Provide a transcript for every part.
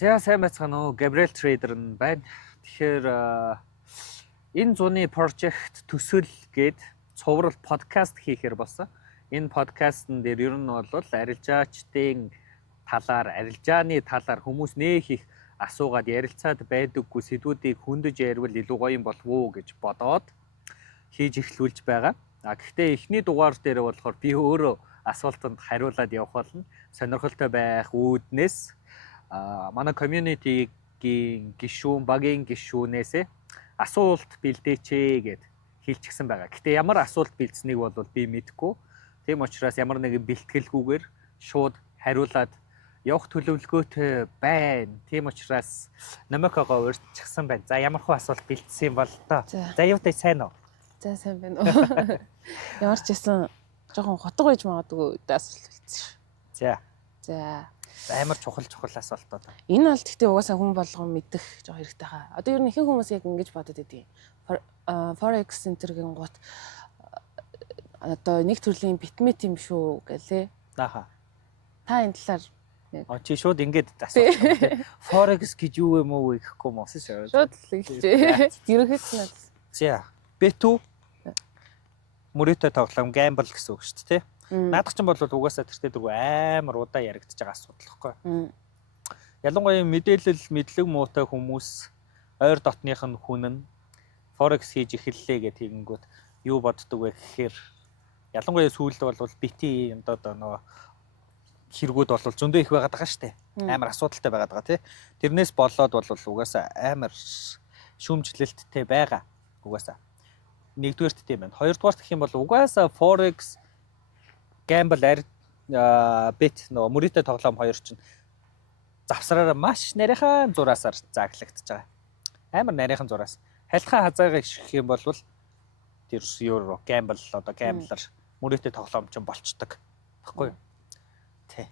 За сайн байцгаана уу. Gabriel Trader нь байна. Тэгэхээр энэ зуны project төсөл гээд цуврал подкаст хийхээр болсон. Энэ подкастн дээр ер нь бол арилжаачдын талаар, арилжааны талаар хүмүүс нэх их асуугаад ярилцаад байдаггүй сэдвүүдийг хөндөж ярил илүү гоё юм болов уу гэж бодоод хийж эхлүүлж байгаа. Гэхдээ эхний дугаар дээр болохоор би өөрөө асуултанд хариулаад явах болно. Сонирхолтой байх үүднээс манай community-гийн гишүүн, багийн гишүүнээс асуулт бэлдээч гэд хэлчихсэн байгаа. Гэтэ ямар асуулт бэлдсэнийг бол би мэдэхгүй. Тийм учраас ямар нэгэн бэлтгэлгүйгээр шууд хариулаад явах төлөвлөгөөтэй байна. Тийм учраас номикогоо урьдчилсан байна. За ямар хөө асуулт бэлдсэн юм бол тоо. За юутай сайн уу? За сайн байна уу. Ямар ч гэсэн жоохон хотго байж магадгүй асуулт бэлдсэн шүү. За амар чухал асуултууд. Энэ бол гэхдээ угаасаа хүн болгон мэдэх жоо хэрэгтэй хаа. Одоо ер нь ихэнх хүмүүс яг ингэж бодод идэв. Forex Center-гийн гут одоо нэг төрлийн битмет юм шүү гэлээ. Ааха. Та энэ талаар чи шууд ингэж асуулт. Forex гэж юу юм уу гэхгүй юм уу? Шууд л хэлжээ. Ерөнхийдөө нь. За. Bet2 мөрөөдөө тоглоом gamble гэсэн үг шүү дээ. Наадах чинь бол угаасаа тэртээ дөрөв амар удаа яригдчих байгаа асуудал хэвгүй. Ялангуяа мэдээлэл мэдлэг муутай хүмүүс ойр дотных нь хүн нь Forex хийж эхэллээ гэдэг тэгэнгүүт юу боддог вэ гэхээр ялангуяа сүүлд бол бити одоо нөгөө хэрэгүүд бол зөндөө их байгаад байгаа шүү дээ. Амар асуудалтай байгаад байгаа тий. Тэрнээс болоод бол угаасаа амар шүүмжлэлттэй байгаа. Угаасаа нэгдүгээрт тийм байна. Хоёрдугаарт гэх юм бол угаасаа Forex gamble bet нөгөө мөрөөдөө тоглоом хоёр чинь завсраараа маш нарийнхан зураасаар зааглагдчихж байгаа. Амар нарийнхан зураас. Хальтхан хазаагаа гэх юм бол тэр euro gamble одоо gambler мөрөөдөө тоглоом чинь болцдог. Баггүй юу? Тий.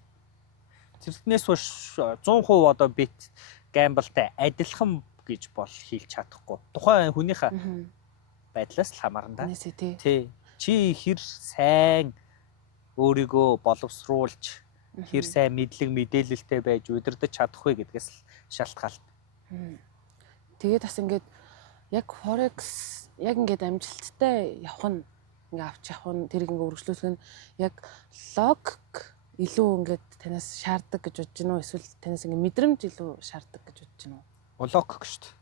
Тэрнээс биш 100% одоо bet gambleтай адилхан гэж бол хэлж чадахгүй. Тухайн хүнийхээ байдлаас л хамаарна да. Тий. Чи хэр сайн өөрийгөө боловсруулж хэр сайн мэдлэг мэдээлэлтэй байж удирдах чадах вэ гэдгээс л шалтгаална. Тэгээд бас ингээд яг Forex яг ингээд амжилттай явах нь ингээд авч явах нь тэрийг ингээд өргөжлүүлэх нь яг логик илүү ингээд танаас шаарддаг гэж бодож байна уу эсвэл танаас ингээд мэдрэмж илүү шаарддаг гэж бодож байна уу? Логик шүү дээ.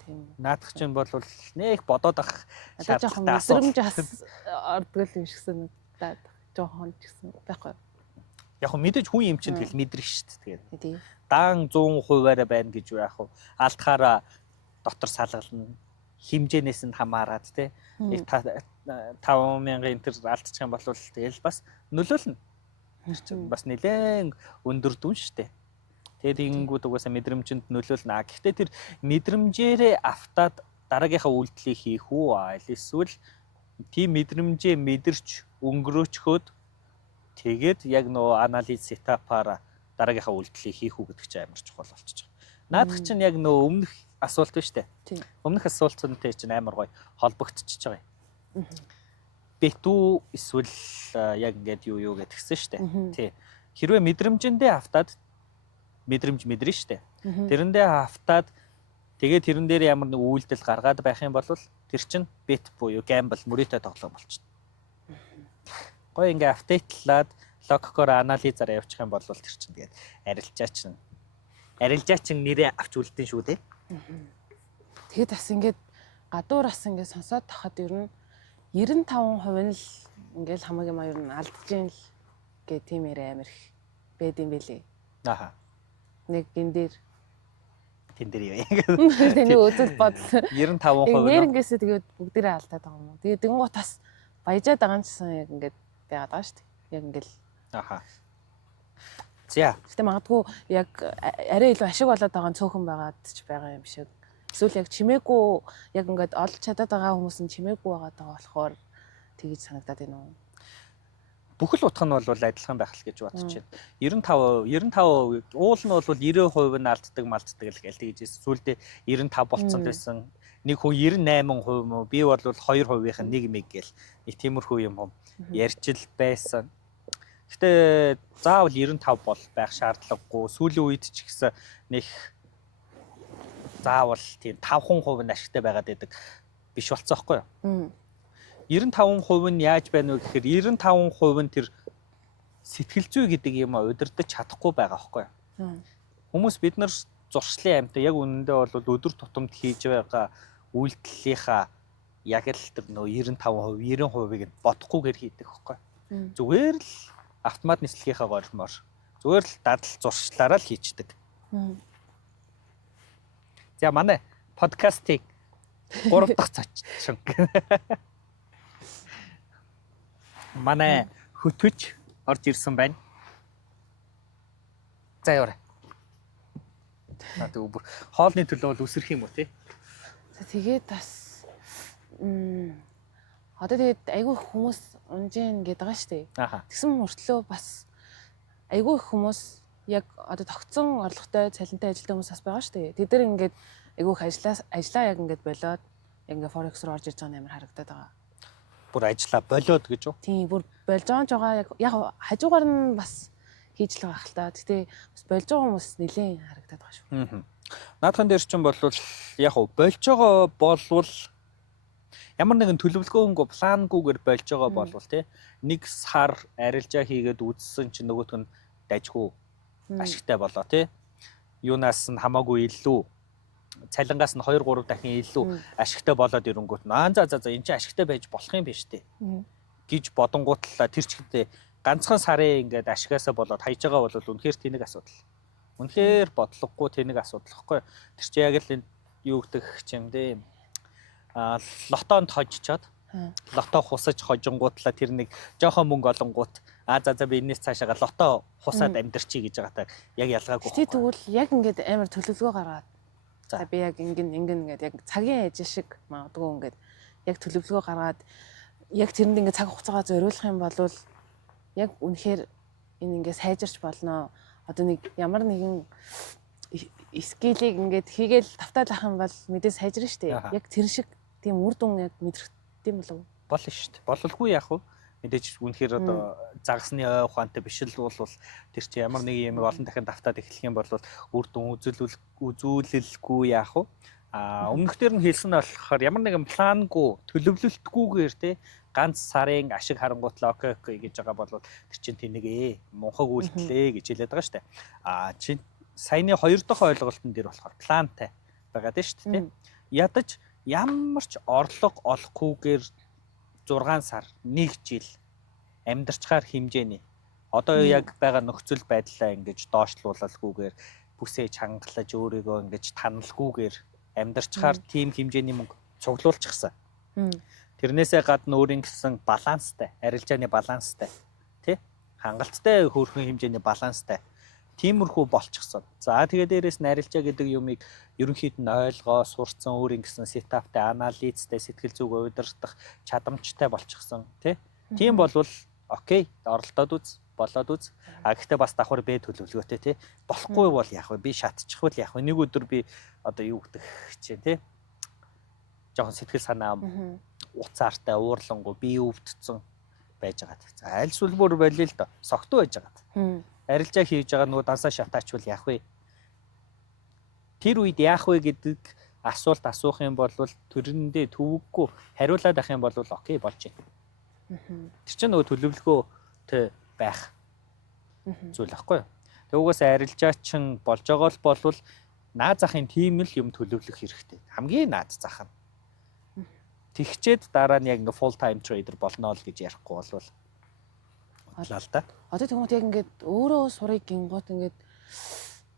Тийм. Наадах чинь бол нэх бодоод ах шаардлагатай мэдрэмж бас ордог юм шигсэн надад. Жохон ч гэсэн байхгүй. Яг хөө мэдээж хүн юм чинь тэгэл мэдрэх шүү дээ. Тэгээд даан 100%-аараа байна гэж яах вэ? Алдахаараа дотор салгална. Химжээнээс нь хамаарат те. Нэг 5,000 энтер алдчих юм бол тэгэл бас нөлөөлнө. Бас нэлээд өндөр дүн шүү дээ. Тэгээд ингэнгүүд угаасаа мэдрэмжинд нөлөөлнө. Гэхдээ тэр мэдрэмжээрээ автаад дараагийнхаа үйлдэлийг хийх үү? Эсвэл тийм мэдрэмжээ мэдэрч өнгөрөөчхөөд тэгээд яг нөө анализ сетапаараа дараагийнхаа үйлдэлийг хийх үү гэдэг чинь амар чухал болчихж байгаа. Наадах чинь яг нөө өмнөх асуулт биш үү? Өмнөх асуултантай чинь амар гоё холбогдчихж байгаа юм. Bet2 эсвэл яг ингээд юу гэдгсэн шүү дээ. Тий. Хэрвээ мэдрэмжэндээ автаад мэдрэмж мэдэрнэ шүү дээ. Тэрэндээ автаад тэгээд тэрэн дээр ямар нэг үйлдэл гаргаад байх юм бол тэр чинь bet буюу gamble мөрөөдөө тоглоом болчихно. Гоё ингээ апдейтлаад логикоор анализаар явуучих юм бол тэр чинь тэгээд арилжаач нэрээ авч үлдэн шүү дээ. Тэгээд бас ингээд гадуур бас ингээд сонсоод тахад ер нь 95% нь л ингээл хамаагийн маяг нь алдаж ийн л гэ тийм яриа амир их байд юм бэлээ. Аха. Нэг гин дээр тэн дээр яа. Тэний үзэл бодол 95% нэрнгээсээ тэгээд бүгдээрээ алдаад байгаа юм уу. Тэгээд тэнгуут бас баяжаад байгаа юм чинь яг ингээд байгаад байгаа шүү дээ. Яг ингээл. Аха. За. Гэтэ магадгүй яг арай илүү ашиг болоод байгаа нь цөөхөн байгаад ч байгаа юм шиг. Эсвэл яг чимээгүй яг ингээд олж чадаад байгаа хүмүүс нь чимээгүй байгаад байгаа болохоор тэгж санагдаад байна уу? Бүхэл утга нь бол адилхан байх л гэж бодож байна. 95 уул нь бол 90% нь алддаг малтдаг л гээл тэгж сүүлдээ 95 болцсон байсан. Нэг хүн 98% мó би бол 2%-ийн нэг мэг гээл нэг тиймэрхүү юм ярьж л байсан. Гэтэ заавал 95 бол байх шаардлагагүй. Сүүлийн үед ч гэсэн нэг заавал тийм 5% нь ашигтай байгаад байдаг биш болцсон байхгүй юу? 95% нь яаж байна вэ гэхээр 95% нь тэр сэтгэл зүй гэдэг юм удирдах чадахгүй байгаа байхгүй юу? Хүмүүс бид нар зуршлын амьтаа яг үнэндээ бол өдөр тутамд хийж байгаа үйлдэлийнхаа яг л тэр нөө 95%, 90%-ийг бодохгүйгээр хийдэг байхгүй юу? Зүгээр л автомат нислэгийнхаа голмоор зүгээр л дадал зуршлаараа л хийчдэг. За манай подкастыг 3 дахь цочин. Манай хөтөж орж ирсэн байна. За яваа. Надад бүр хоолны төлөө бол үсрэх юм уу те? За тэгээд бас одоо тэгээд айгүй хүмүүс унжин гэдэг байгаа шүү дээ. Тэгсэн мөртлөө бас айгүй хүмүүс яг одоо тогтсон орлоготой цалинтай ажилтны хүмүүс бас байгаа шүү дээ. Тэд нар ингээд айгүйх ажиллаа яг ингээд болоод яг ингээд форекс руу орж ирж байгаа юм харагдаад байгаа. Бүр ажиллаа болоод гэж үү? Тийм, бүр болж байгаа яг хажуугаар нь бас хийж л байгаа хэл та. Гэтэ бас болж байгаа хүмүүс нэлээд харагдаад байгаа шүү. Наадхан дээр чинь бол яг болж байгаа болвол ямар нэгэн төлөвлөгөөнгүй плангүйгээр болж байгаа болвол тий нэг сар арилжаа хийгээд үзсэн чинь нөгөөх нь дажгүй ашигтай болоо тий юунаас нь хамаагүй илүү цалингаас нь 2 3 дахин илүү ашигтай болоод ирэнгүүт за энэ чинь ашигтай байж болох юм биш тий гэж бодонгуутлаа тэр чигтээ ганцхан сарын ингээд ашигаасаа болоод хайж байгаа бол үнэхээр тэнэг асуудал. Үнэхээр бодлогогүй тэнэг асуудал гэхгүй. Тэр чи яг л юу гэдэг юм дээ. Лотонд хожчоод лото хусаж хожингуутлаа тэр нэг жоохон мөнгө олонгууд за би энэс цаашаага лото хусаад амьдрчий гэж байгаатай яг ялгаагүй. Тэгвэл яг ингээд амар төлөвлөгөө гаргаад за би яг ингэн ингээд яг цагийн ажил шиг магадгүй ингээд яг төлөвлөгөө гаргаад яг тэрэнд ингээд цаг хугацаагаа зориулах юм бол яг үнэхээр энэ ингээд сайжирч болно. Одоо нэг ямар нэгэн скилийг ингээд хийгээл тавтаад ах юм бол мэдээ сайжирна шүү дээ. Яг тэр шиг тийм үр дүн яг мэдрэх тийм болов уу? Болно шүү дээ. Бололгүй яах вэ? Мэдээж үнэхээр одоо загасны ухаантай биш л бол тэр чи ямар нэг юм олон дахин давтаад эхлэх юм бол үр дүн үзүүлэлгүй яах вэ? Өмнөхдөр нь хэлсэн нь болохоор ямар нэгэн плангүй төлөвлөлтгүйгээр те ганц сарын ашиг харангуутлаа окей гэж байгаа бол тэр чинь тэнэг мунхаг үйлдэлээ гэж хэлээд байгаа шүү дээ. Чи саяны 2 дахь ойлголтын дээр болохоор плантай байгаад шүү дээ те. Ядаж ямар ч орлого олохгүйгээр 6 сар 1 жил амьдарчгаар хэмжээний одоо яг байгаа нөхцөл байдлаа ингэж доошлуулалгүйгээр бүсээ чангалаж өөрийгөө ингэж таналгүйгээр амьдарчгаар тийм хэмжээний мөнгө цуглуулчихсан. Тэрнээсээ гадна өөрийн гэсэн баланстай, арилжааны баланстай, тий? Хангалттай хөөрхөн хэмжээний баланстай. Тиймэрхүү болчихсон. За тэгээд дээрэс нь арилжаа гэдэг юмыг ерөнхийд нь ойлгоо, сурцсан, өөрийн гэсэн сетаптай, анализтай, сэтгэл зүг удирдах чадамжтай болчихсон, тий? Тийм болвол окей, оролдоод үз, болоод үз. Гэхдээ бас давхар бэ төлөвлөгөөтэй, тий? Болохгүй бол яах вэ? Би шатчихвал яах вэ? Нэг өдөр би одоо юу гэдэг чинь, тий? Жохон сэтгэл санаа уцаартай, уурлангуй, бие өвдцэн байж байгаа. За аль сүлбөр болиё л доо. Согтуу байж байгаа. Арилжаа хийж байгаа нөгөө дансаа шатаачвал яах вэ? Тэр үед яах вэ гэдэг асуулт асуух юм бол төрөндөө төвөггүй хариулаад ах юм бол окей болж байна. Тэр чинь нөгөө төлөвлөгөөтэй байх зүйл байхгүй юу? Тэгээс арилжаа чин болж байгаа бол наад захын тийм л юм төлөвлөх хэрэгтэй. Хамгийн наад зах нь. Тэгчээд дараа нь яг ингээ full time trader болно л гэж ярихгүй болвол бодлоо л да. Одоо тэгмэт яг ингээд өөрөө сурыг гингууд ингээд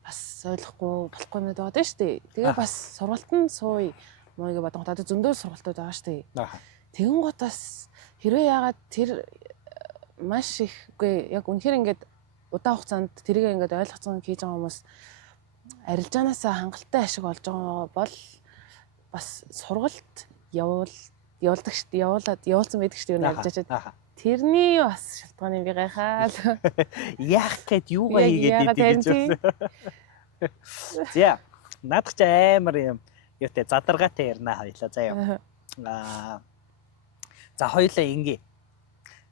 бас ойлгохгүй болохгүй юм байгаа шүү дээ. Тэгээ бас сургалтанд сууя маяг бодонгот одоо зөндөө сургалтууд байгаа шүү дээ. Тэгэн гот бас хэрвээ яагаад тэр маш их үгүй яг үнэхээр ингээд удаан хугацаанд тэрийг ингээд ойлгоцсон хийж байгаа хүмүүс арилжаанаасаа хангалттай ашиг олж байгаа бол бас сургалт явуулдаг шүү дээ. Явуулсан байдаг шүү дээ арилжаачаад. Тэрний бас шалтгааны би гайхаад яах гээд юугаа хийгээд идэв гэж. За надад ч амар юм юутай задаргаатай ярина хоёлаа заяа. За хоёлаа ингээ.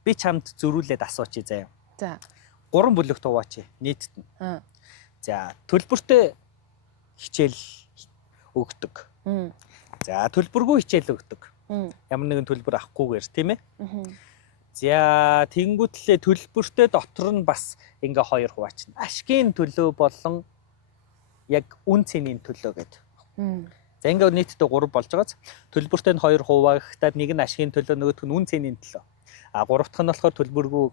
Би чамд зөрүүлээд асуучи заяа. За. 3 бүлэгт хуваач нийтэд нь. За төлбөртэй хичээл өгдөг. За төлбөргүй хичээл өгдөг. Ямар нэгэн төлбөр авахгүйгээр тийм ээ. За тэнгуүтлээ төлбөртэй дотор нь бас ингээ 2 хуваачна. Ашгийн төлөө болон яг үн цэнийн төлөө гэдэг. За ингээ нийтдээ 3 болж байгааз төлбөртэй нь 2 хуваагдаад нэг нь ашгийн төлөө нөгөөх нь үн цэнийн төлөө. А 3 дахь нь болохоор төлбөргүй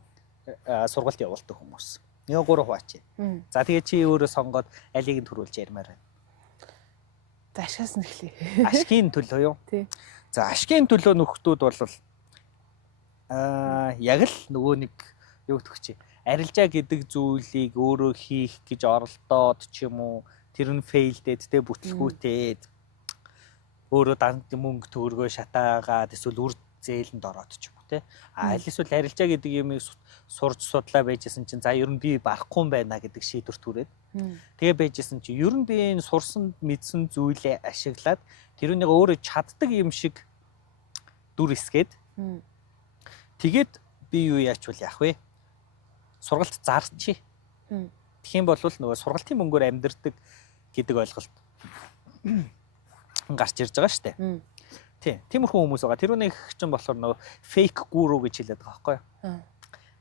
сургалт явуулдаг хүмүүс. Нэг 3 хуваач. За тэгээ чи өөрөө сонгоод алийг нь төрүүлж ярмаар байна. За ашгаас нь эхлэе. Ашгийн төлөө юу? Тий. За ашгийн төлөө нөхдүүд бол яг л нөгөө нэг юу гэх чи арилжаа гэдэг зүйлийг өөрөө хийх гэж оролдоод ч юм уу тэр нь фейлдээд тэ бүтлгүүтээд өөрөө данд мөнгө төгрөгөө шатаагаад эсвэл үр зээлэнд ороод ч юм уу тэ аль эсвэл арилжаа гэдэг юм сурж судлаа байжсэн чинь за ер нь би барахгүй юм байна гэдэг шийдвэр түрээд тэгээ байжсэн чинь ер нь би энэ сурсан мэдсэн зүйлээ ашиглаад тэрнийг өөрөө чаддаг юм шиг дүр эсгээд тэгээд би юу яачвал яах вэ? Сургалт зарчи. Тэгэх юм бол нөгөө сургалтын мөнгөөр амьдэрдэг гэдэг ойлголт гарч ирж байгаа шүү дээ. Тийм. Тиймэрхүү хүмүүс байгаа. Тэр нэг чинь болохоор нөгөө фейк гуру гэж хэлээд байгаа байхгүй юу?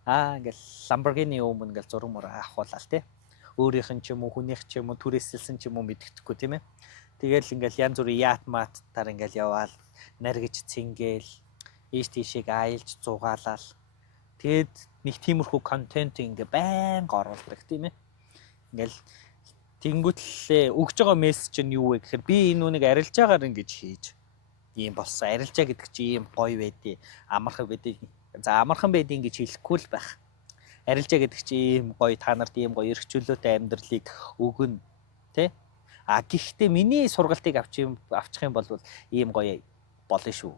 Ингээл Lamborghini өмнө ингээл зураг мөр авахуулаа тий. Өөрийнх нь ч юм уу, хүнийх ч юм уу, түрээсэлсэн ч юм уу мэддэхгүй тийм ээ. Тэгэл ингээл янз бүрийн яат мааттаар ингээл яваал, наргиж цингээл ийш тийшээ аялж зугаалал. Тэгэд нэг тиймэрхүү контент ингээ байнга оруулдаг тийм ээ. Ингээл тэнгуүтлээ өгж байгаа мессеж нь юу вэ гэхээр би энэ үнийг арилжаагаар ингэж хийж ийм болсон. Арилжаа гэдэг чи ийм гоё байдیں۔ Амархан байдیں۔ За амархан байдیں гэж хэлэхгүй л байх. Арилжаа гэдэг чи ийм гоё та нарт ийм гоё эрхчлөөтэй амьдралыг өгнө тий. Гэхдээ миний сургалтыг авчих юм бол ийм гоё болно шүү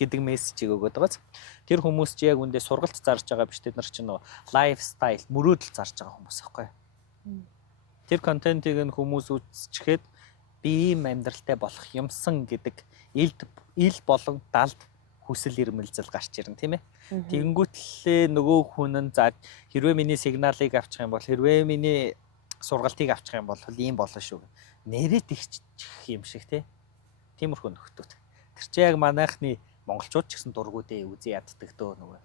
гэдэг мессежийг өгöd байгааз. Тэр хүмүүс чи яг үндэ сургалт зарж байгаа биш тэд нар чинь нөө лайфстайл мөрөөдөл зарж байгаа хүмүүс аахгүй. Тэр контентыг нь хүмүүс үзчихэд би ийм амьдралтай болох юмсан гэдэг ил болон далд хүсэл эрмэлзэл гарч ирнэ тийм ээ. Тэнгүүтлээ нөгөө хүн нь за хэрвээ миний сигналыг авчих юм бол хэрвээ миний сургалтыг авчих юм бол ийм болно шүү. Нэрэт ихчих юм шиг тиймэрхүү нөхдүүд. Тэр чинь яг манайхны монголчууд ч гэсэн дургуудээ үзий яддаг дөө нөгөө.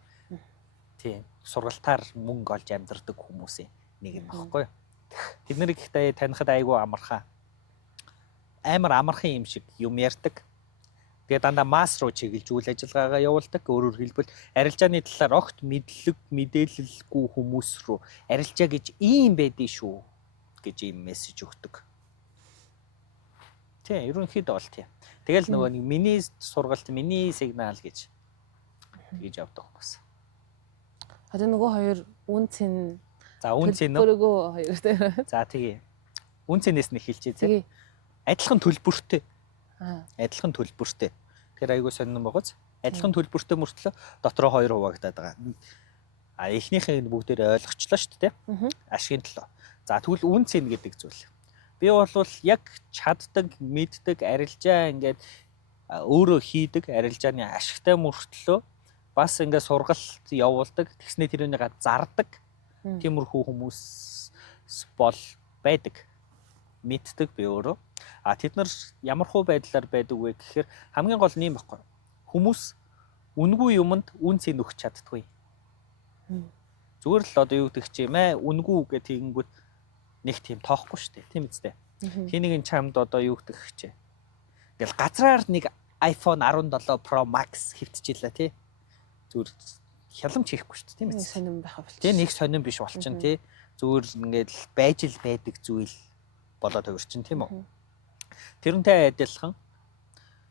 Тийм. Сургалтаар мөнгө олж амьдардаг хүмүүсийн нэг юм багхгүй юу? Тэд нарыг ихтэй танихад айгүй амархан. Амар амархан юм шиг юм ярьдаг. Тэгээ дандаа масс руу чиглэж үйл ажиллагаагаа явуулдаг. Өөрөөр хэлбэл арилжааны талаар огт мэдээлэлгүй хүмүүс рүү арилжаа гэж ийм байдгийг шүү гэж ийм мессеж өгдөг. Тийм, ерөнхийдөө бол тийм. Тэгэл нөгөө нэг миний сургалт, миний сигнал гэж явдаг хүмүүс. Одоо нөгөө хоёр үн цэн. За үн цэн нөө. Төлбөргүй хоёр тийм. За тэгээ. Үн цэнээс нь эхэлчихье тийм. Адилхан төлбөртэй. Адилхан төлбөртэй. Тэгэхээр айгүй сонирн байгааз. Адилхан төлбөртэй мөртлөө дотроо 2 хуваагдаад байгаа. Эхнийхээ бүгдээр ойлгочлоо шүү дээ тийм. Ашигын төлөө. За тэгвэл үн цэн гэдэг зүйл. Би бол яг чаддаг, мэддэг, арилжаа ингээд өөрөө хийдэг, арилжааны ашигтай мөртлөө бас ингээд сургалт явуулдаг, тэгснэ тэрнийг зардаг тиймэрхүү хүмүүс бол байдаг. Мэддэг би өөрөө. Тэд нар ямар хуу байдлаар байдаг вэ гэхээр хамгийн гол нь юм баггүй. Хүмүүс үнгүй юмд үн цэн өгч чаддгүй. Зүгээр л одоо юу гэдэг чи юм ээ, үнгүй гэх тэгэнгүүт нэг тийм тоохгүй шүү дээ. Тийм үстэй. Хэнийг нь чамд одоо юу гэдэг чи. Ингээл газраар нэг iPhone 17 Pro Max хэвтчихлээ тий. Зүгээр хяламж хийхгүй шүү дээ. Тийм үстэй. Сонирн байх болчих. Тий нэг сонирн биш болчихно тий. Зүгээр ингээд байж л байдаг зүйл болоод хувирчин тийм үү. Тэрнтэй адилхан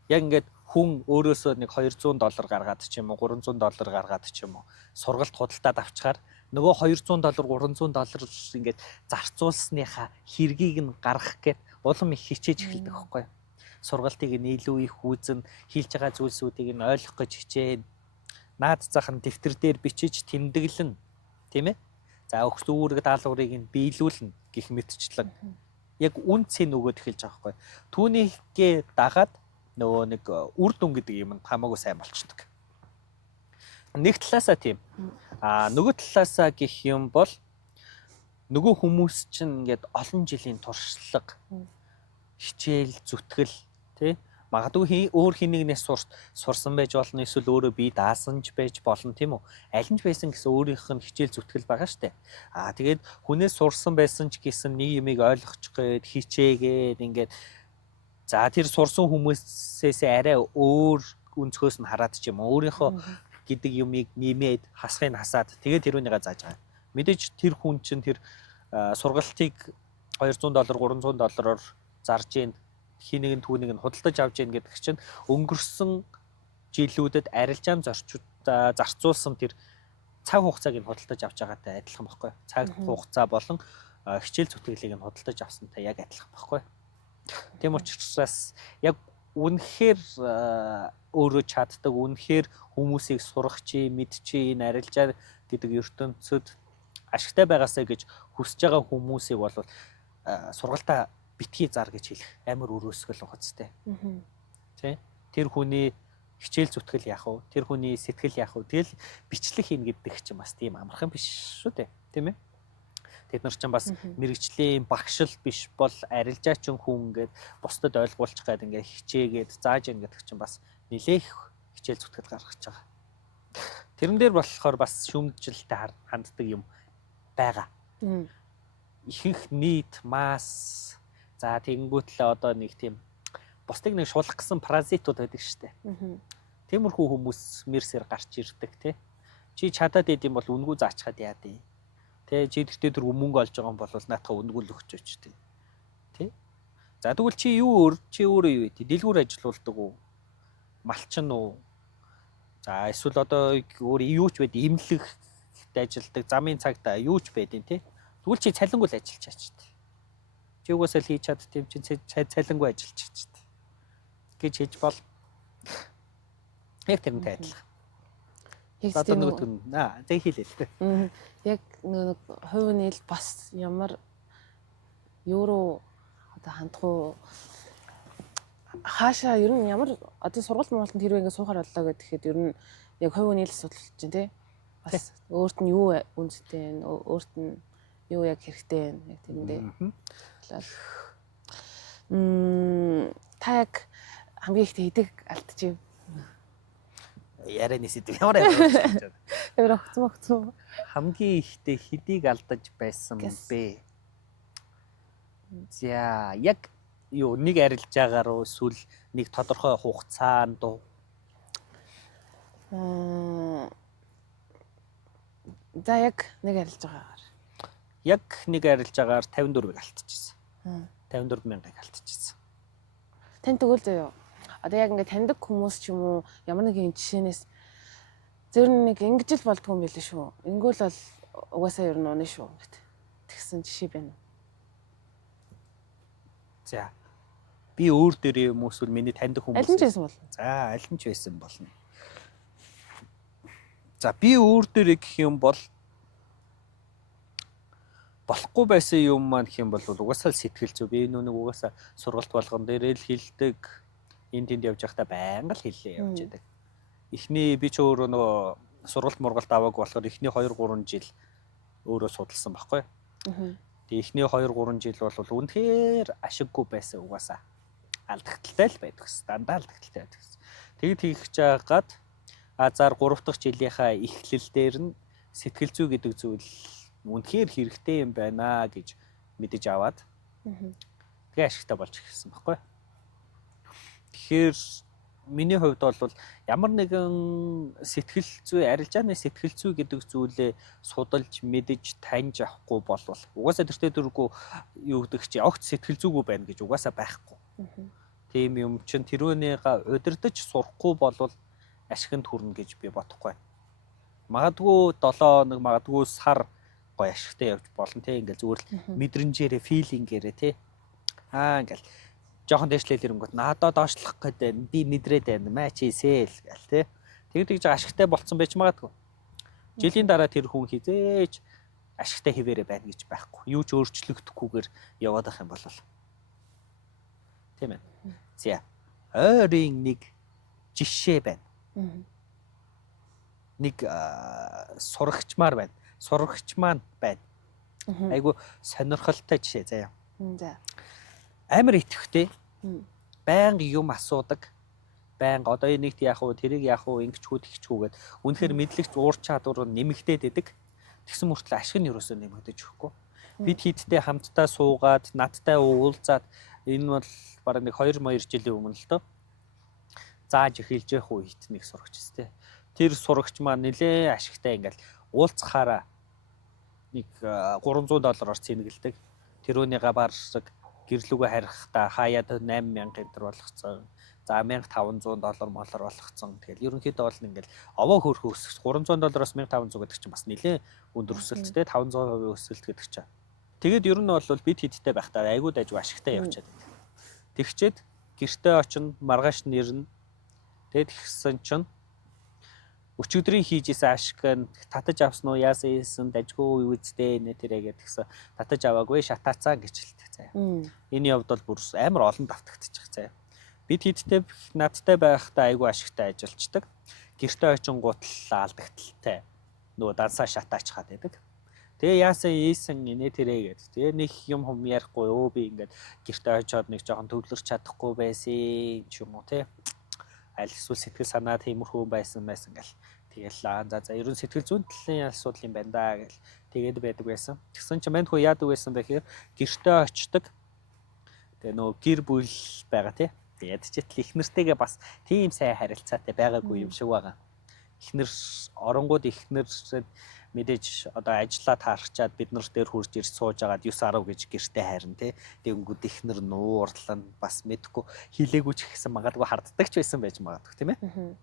яг ингээд хүн өөрөөсөө нэг $200 гаргаад ч юм уу $300 гаргаад ч юм уу сургалт худалдаад авчаар нөгөө $200 $300 ингээд зарцуулсныхаа хэргийг нь гаргах гээд улам их хичээж эхэлдэг байхгүй юу. Сургалтыг нь илүү их үзэн хийлж байгаа зүйлсүүдийг нь ойлгох гэж хичээн. Наад зах нь дэвтэр дээр бичиж тэмдэглэн тийм ээ. За өгсөн үүрэг даалгаврыг нь биелүүлнэ гэх мэтчлэн яг үн цэн өгөөд эхэлж байгаа байхгүй. Түүнийгээ дагаад нөгөө нэг үр дүн гэдэг юм хамаагүй сайн болчдөг. Нэг талаасаа тийм. Нөгөө талаасаа гэх юм бол нөгөө хүмүүс чинь ингээд олон жилийн туршлага хичээл зүтгэл тий магадгүй өөр хинэгнээс сурсан байж болно, эсвэл өөрөө бие даасан ч байж болно тийм үү. Аль нь ч байсан гэсэн өөрийнх нь хичээл зүтгэл байгаа штэ. Тэгээд хүнээс сурсан байсан ч гэсэн нэг юмыг ойлгочих гээд хичээгээд ингээд за тэр сурсан хүмүүсээс арай өөр өнцгөөс нь хараад ч юм уу өөрийнхөө гэдэг юмыг нэмээд хасахыг хасаад тэгээд тэрүүнийгээ зааж байгаа. Мэдээж тэр хүн чинь тэр сургалтыг $200 $300 зарж ийн хий нэгэн түүнийг нь худалдаж авч ийн гэдэг чинь өнгөрсөн жилүүдэд арилжаам зарцуулсан тэр цаг хугацааг нь худалдаж авч байгаатай адилхан байхгүй. Цаг хугацаа болон хичээл зүтгэлийг нь худалдаж авсантай яг адилхан байхгүй. Тийм учраас яг үнэхээр өөрөө чаддаг, үнэхээр хүмүүсийг сурах чи, мэдчи, энэ арилжаа гэдэг ертөнцид ашигтай байгаасаа гэж хүсэж байгаа хүмүүсийг бол сургалтаа битгий зар гэж хэлэх амар өрөөсгөл байгаа зү. Тэ? Тэр хүний хичээл зүтгэл яах вэ? Тэр хүний сэтгэл яах вэ? Тэгэл бичлэг хийн гэдэг чинь бас тийм амархан биш шүү дээ. Тийм ээ? Тэд нар чинь бас мэрэгжлийн багшил биш бол арилжаачин хүн ингээд бусдад ойлгуулчих гээд ингээд хичээгээд зааж ийн гэдэг чинь бас нэлээх хичээл зүтгэл гаргаж байгаа. Тэрэн дээр болохоор бас шүүмжилтэй ханддаг юм байгаа. Ихэнх нийт масс за тэгэнгүүтлээ одоо нэг тийм бусдыг нэг шулах гэсэн паразитууд байдаг шүү дээ. Тиймэрхүү хүмүүс мэрсээр гарч ирдэг тий. Чи чадаад идэм бол үнгүй заачхад яа дээ. Тэ чи тэртээ тэр мөнгө олж байгаа юм бол наатах үнгүй л өгч өч тий. Тий. За тэгвэл чи өөрөө юу вэ? Дэлгүүр ажилуулдаг уу? Малчин уу? За эсвэл одоо өөр юу ч байд имлэг ажилдаг, замын цагта юу ч байдیں۔ Тий. Тэгвэл чи цалингүй л ажиллаж чаач тий. Чи угаасаа л хийж чад тийм чи цалингүй ажиллаж чаач тий. Гэж хийж бол яг тэрнтэй адилхан. Яг тийм нэг тэг хийлээ. Яг нэг хувь нийл бас ямар юу руу одоо хандах уу хаашаа ер нь ямар одоо сургалт муултанд хэрвээ ингэ суухаар боллоо гэхэд ер нь яг хувь нийл асуудал чинь тий. Бас өөрт нь юу үнэтэй вэ? Өөрт нь юу яг хэрэгтэй вэ? Яг тэрэндээ. Та яг хамгийн их хэдэг алдчих. Ярианы сэдв ямар амар. Тэр огцсон. Хамгийн ихтэй хэдийг алдаж байсан бэ? За яг юу нэг арилжаагаар уу эсвэл нэг тодорхой хугацаанд уу? За яг нэг арилжаагаар. Яг нэг арилжаагаар 54-ыг алдчихсан. 54,000-ыг алдчихсан. Тань тэгвэл зөө. Одоо яг ингээд таньдаг хүмүүс ч юм уу ямар нэгэн жишээнээс зөв нэг ингэж л болдгоо юм билээ шүү. Ингүүл бол угаасаа ер нь унаа шүү. Тэгсэн жишээ байна. За. Би өөр дээр юм уу эсвэл миний таньдаг хүмүүс. Аль нь ч байсан болно. За, аль нь ч байсан болно. За, би өөр дээр гэх юм бол болохгүй байсан юм маань гэх юм бол угаасаа л сэтгэл зүй. Би нэг угаасаа сургалт болгон дээр л хилдэг. Энд тэнд явж байхдаа байнга л хэлээ явж байдаг. Эхний би ч өөрөө нөгөө сургалт мургалт аваагүй болохоор эхний 2-3 жил өөрөө судалсан байхгүй. Тэгээ эхний 2-3 жил бол үнэхээр ашиггүй байсан угаасаа. Алдагталтай л байдаг. Дандаа алдагталтай байдаг. Тэгэд хийх жаагаад зар 3 дахь жилийнхаа эхлэл дээр нь сэтгэл зүй гэдэг зүйл үнэхээр хэрэгтэй юм байна гэж мэдэж аваад тэгээ ашигтай болж ирсэн байхгүй. Тэгэхээр миний хувьд бол ямар нэгэн сэтгэл зүй, арилжааны сэтгэл зүй гэдэг зүйлээ судалж, мэдэж, таньж авахгүй бол угаасаа тэртээ дөрвгүй юу гэдэг чи огт сэтгэл зүйгүй байна гэж угаасаа байхгүй. Тийм юм чин тэрүүнийга удирдах сурахгүй бол ашигт хүрнэ гэж би бодохгүй. Магадгүй 7 хоног, магадгүй сар гоё ашигтай явж болно те ингээл зүгээр л мэдрэмжээрээ, филингээрээ те. Ингээл жоохон дэвшлэл ирэнгүүт надад доошлох гэдэг би мэдрээд байна маа чийсэл гэл те. Тэгж ашигтай болцсон байж магадгүй. Жилийн дараа тэр хүн хизээж ашигтай хэвээрээ байна гэж байхгүй. Юу ч өөрчлөгдөхгүйгээр яваад ах юм бол. Тийм ээ. За. Ойрын нэг жишээ байна. нэг сурагчмаар байна. Сурагч маань байна. Айгу сонирхолтой жишээ заяа. За. Амар итгэвтэй. Байнга юм асуудаг. Байнга одоо энийгт яах вэ, тэрийг яах вэ, ингэчхүү тэгчхүү гэд. Үнэхээр мэдлэгч уур чадвар нь нэмэгдээд идэг. Тэгсэн мөртлөө ашиг нь ерөөсөө нэмэгдэж өгөхгүй. Бид хидтэй хамтдаа суугаад, надтай уулзаад энэ бол бараг нэг 2 жилийн өмнө л доо. Зааж эхэлж явах үед нэг сурагч тест. Тэр сурагч маань нэлээ ашигтай ингээл уулзахаараа нэг $300 цэнгэлдэг. Тэрүүнийгээ барсаг гэрлүүгээ харихтаа хаяад 8,000 энэ болгоцсон. За $1,500 болгоцсон. Тэгэл ерөнхийдөө бол ингээл овоо хөрхөө өсөх $300-оос $1,500 гэдэг чинь бас нэлээ өндөр өсөлттэй 500% өсөлт гэдэг чинь. Тэгэд ер нь бол бид хидтэй байхдаа айгуу дайгуу ашигтай явчихад байдаг. Тэгчээд гэртээ очино, маргааш нэрнэ. Тэгэд ихсэн чинь өчигдрийн хийжсэн ашиг нь татаж авсан уу, яасан ийсэн дайгуу үедтэй нэ тэрээгээд тэгсэн татаж аваагүй шатаацаа гэж хэлдэг заяа. Энэ явд бол бүр амар олон давтагдчих заяа. Бид хидтэй надтай байхдаа айгуу ашигтай ажиллаждаг. Гэртээ очингууд л алдагдaltaй. Нөгөө дансаа шатаачхаад байдаг. Тэгээ яасан ийсэн инээ тэрээгээд. Тэгээ нэг юм ярихгүй өө би ингээд гэртээ очиод нэг жоохон төвлөрч чадахгүй байсан ч юм уу те. Аль эсвэл сэтгэл санаа тиймэрхүү байсан гэл. Тэгэл за ерөн сэтгэл зүйн талын асуудал юм байна да гэл. Тэгээд байдаг байсан. Тэгсэн чинь мань хөө яадаг байсан бэхээр гэртээ очдог. Тэгээ нөгөө гэр бүл байгаа те. Тэгээд читэл их нэртэйгээ бас тийм сайн харилцаатай байгаагүй юм шиг байгаа. Ихнэр оронгууд ихнэр мэдээж одоо ажиллаа таарчаад бид нар дээр хурж ирж сууж агаад 9-10 гэж гэртээ хайрна тий. Тэгэнгүүт ихнэр нуурлан бас мэдхгүй хилээгүй ч гэсэн магадгүй харддаг ч байсан байж магадгүй тийм ээ.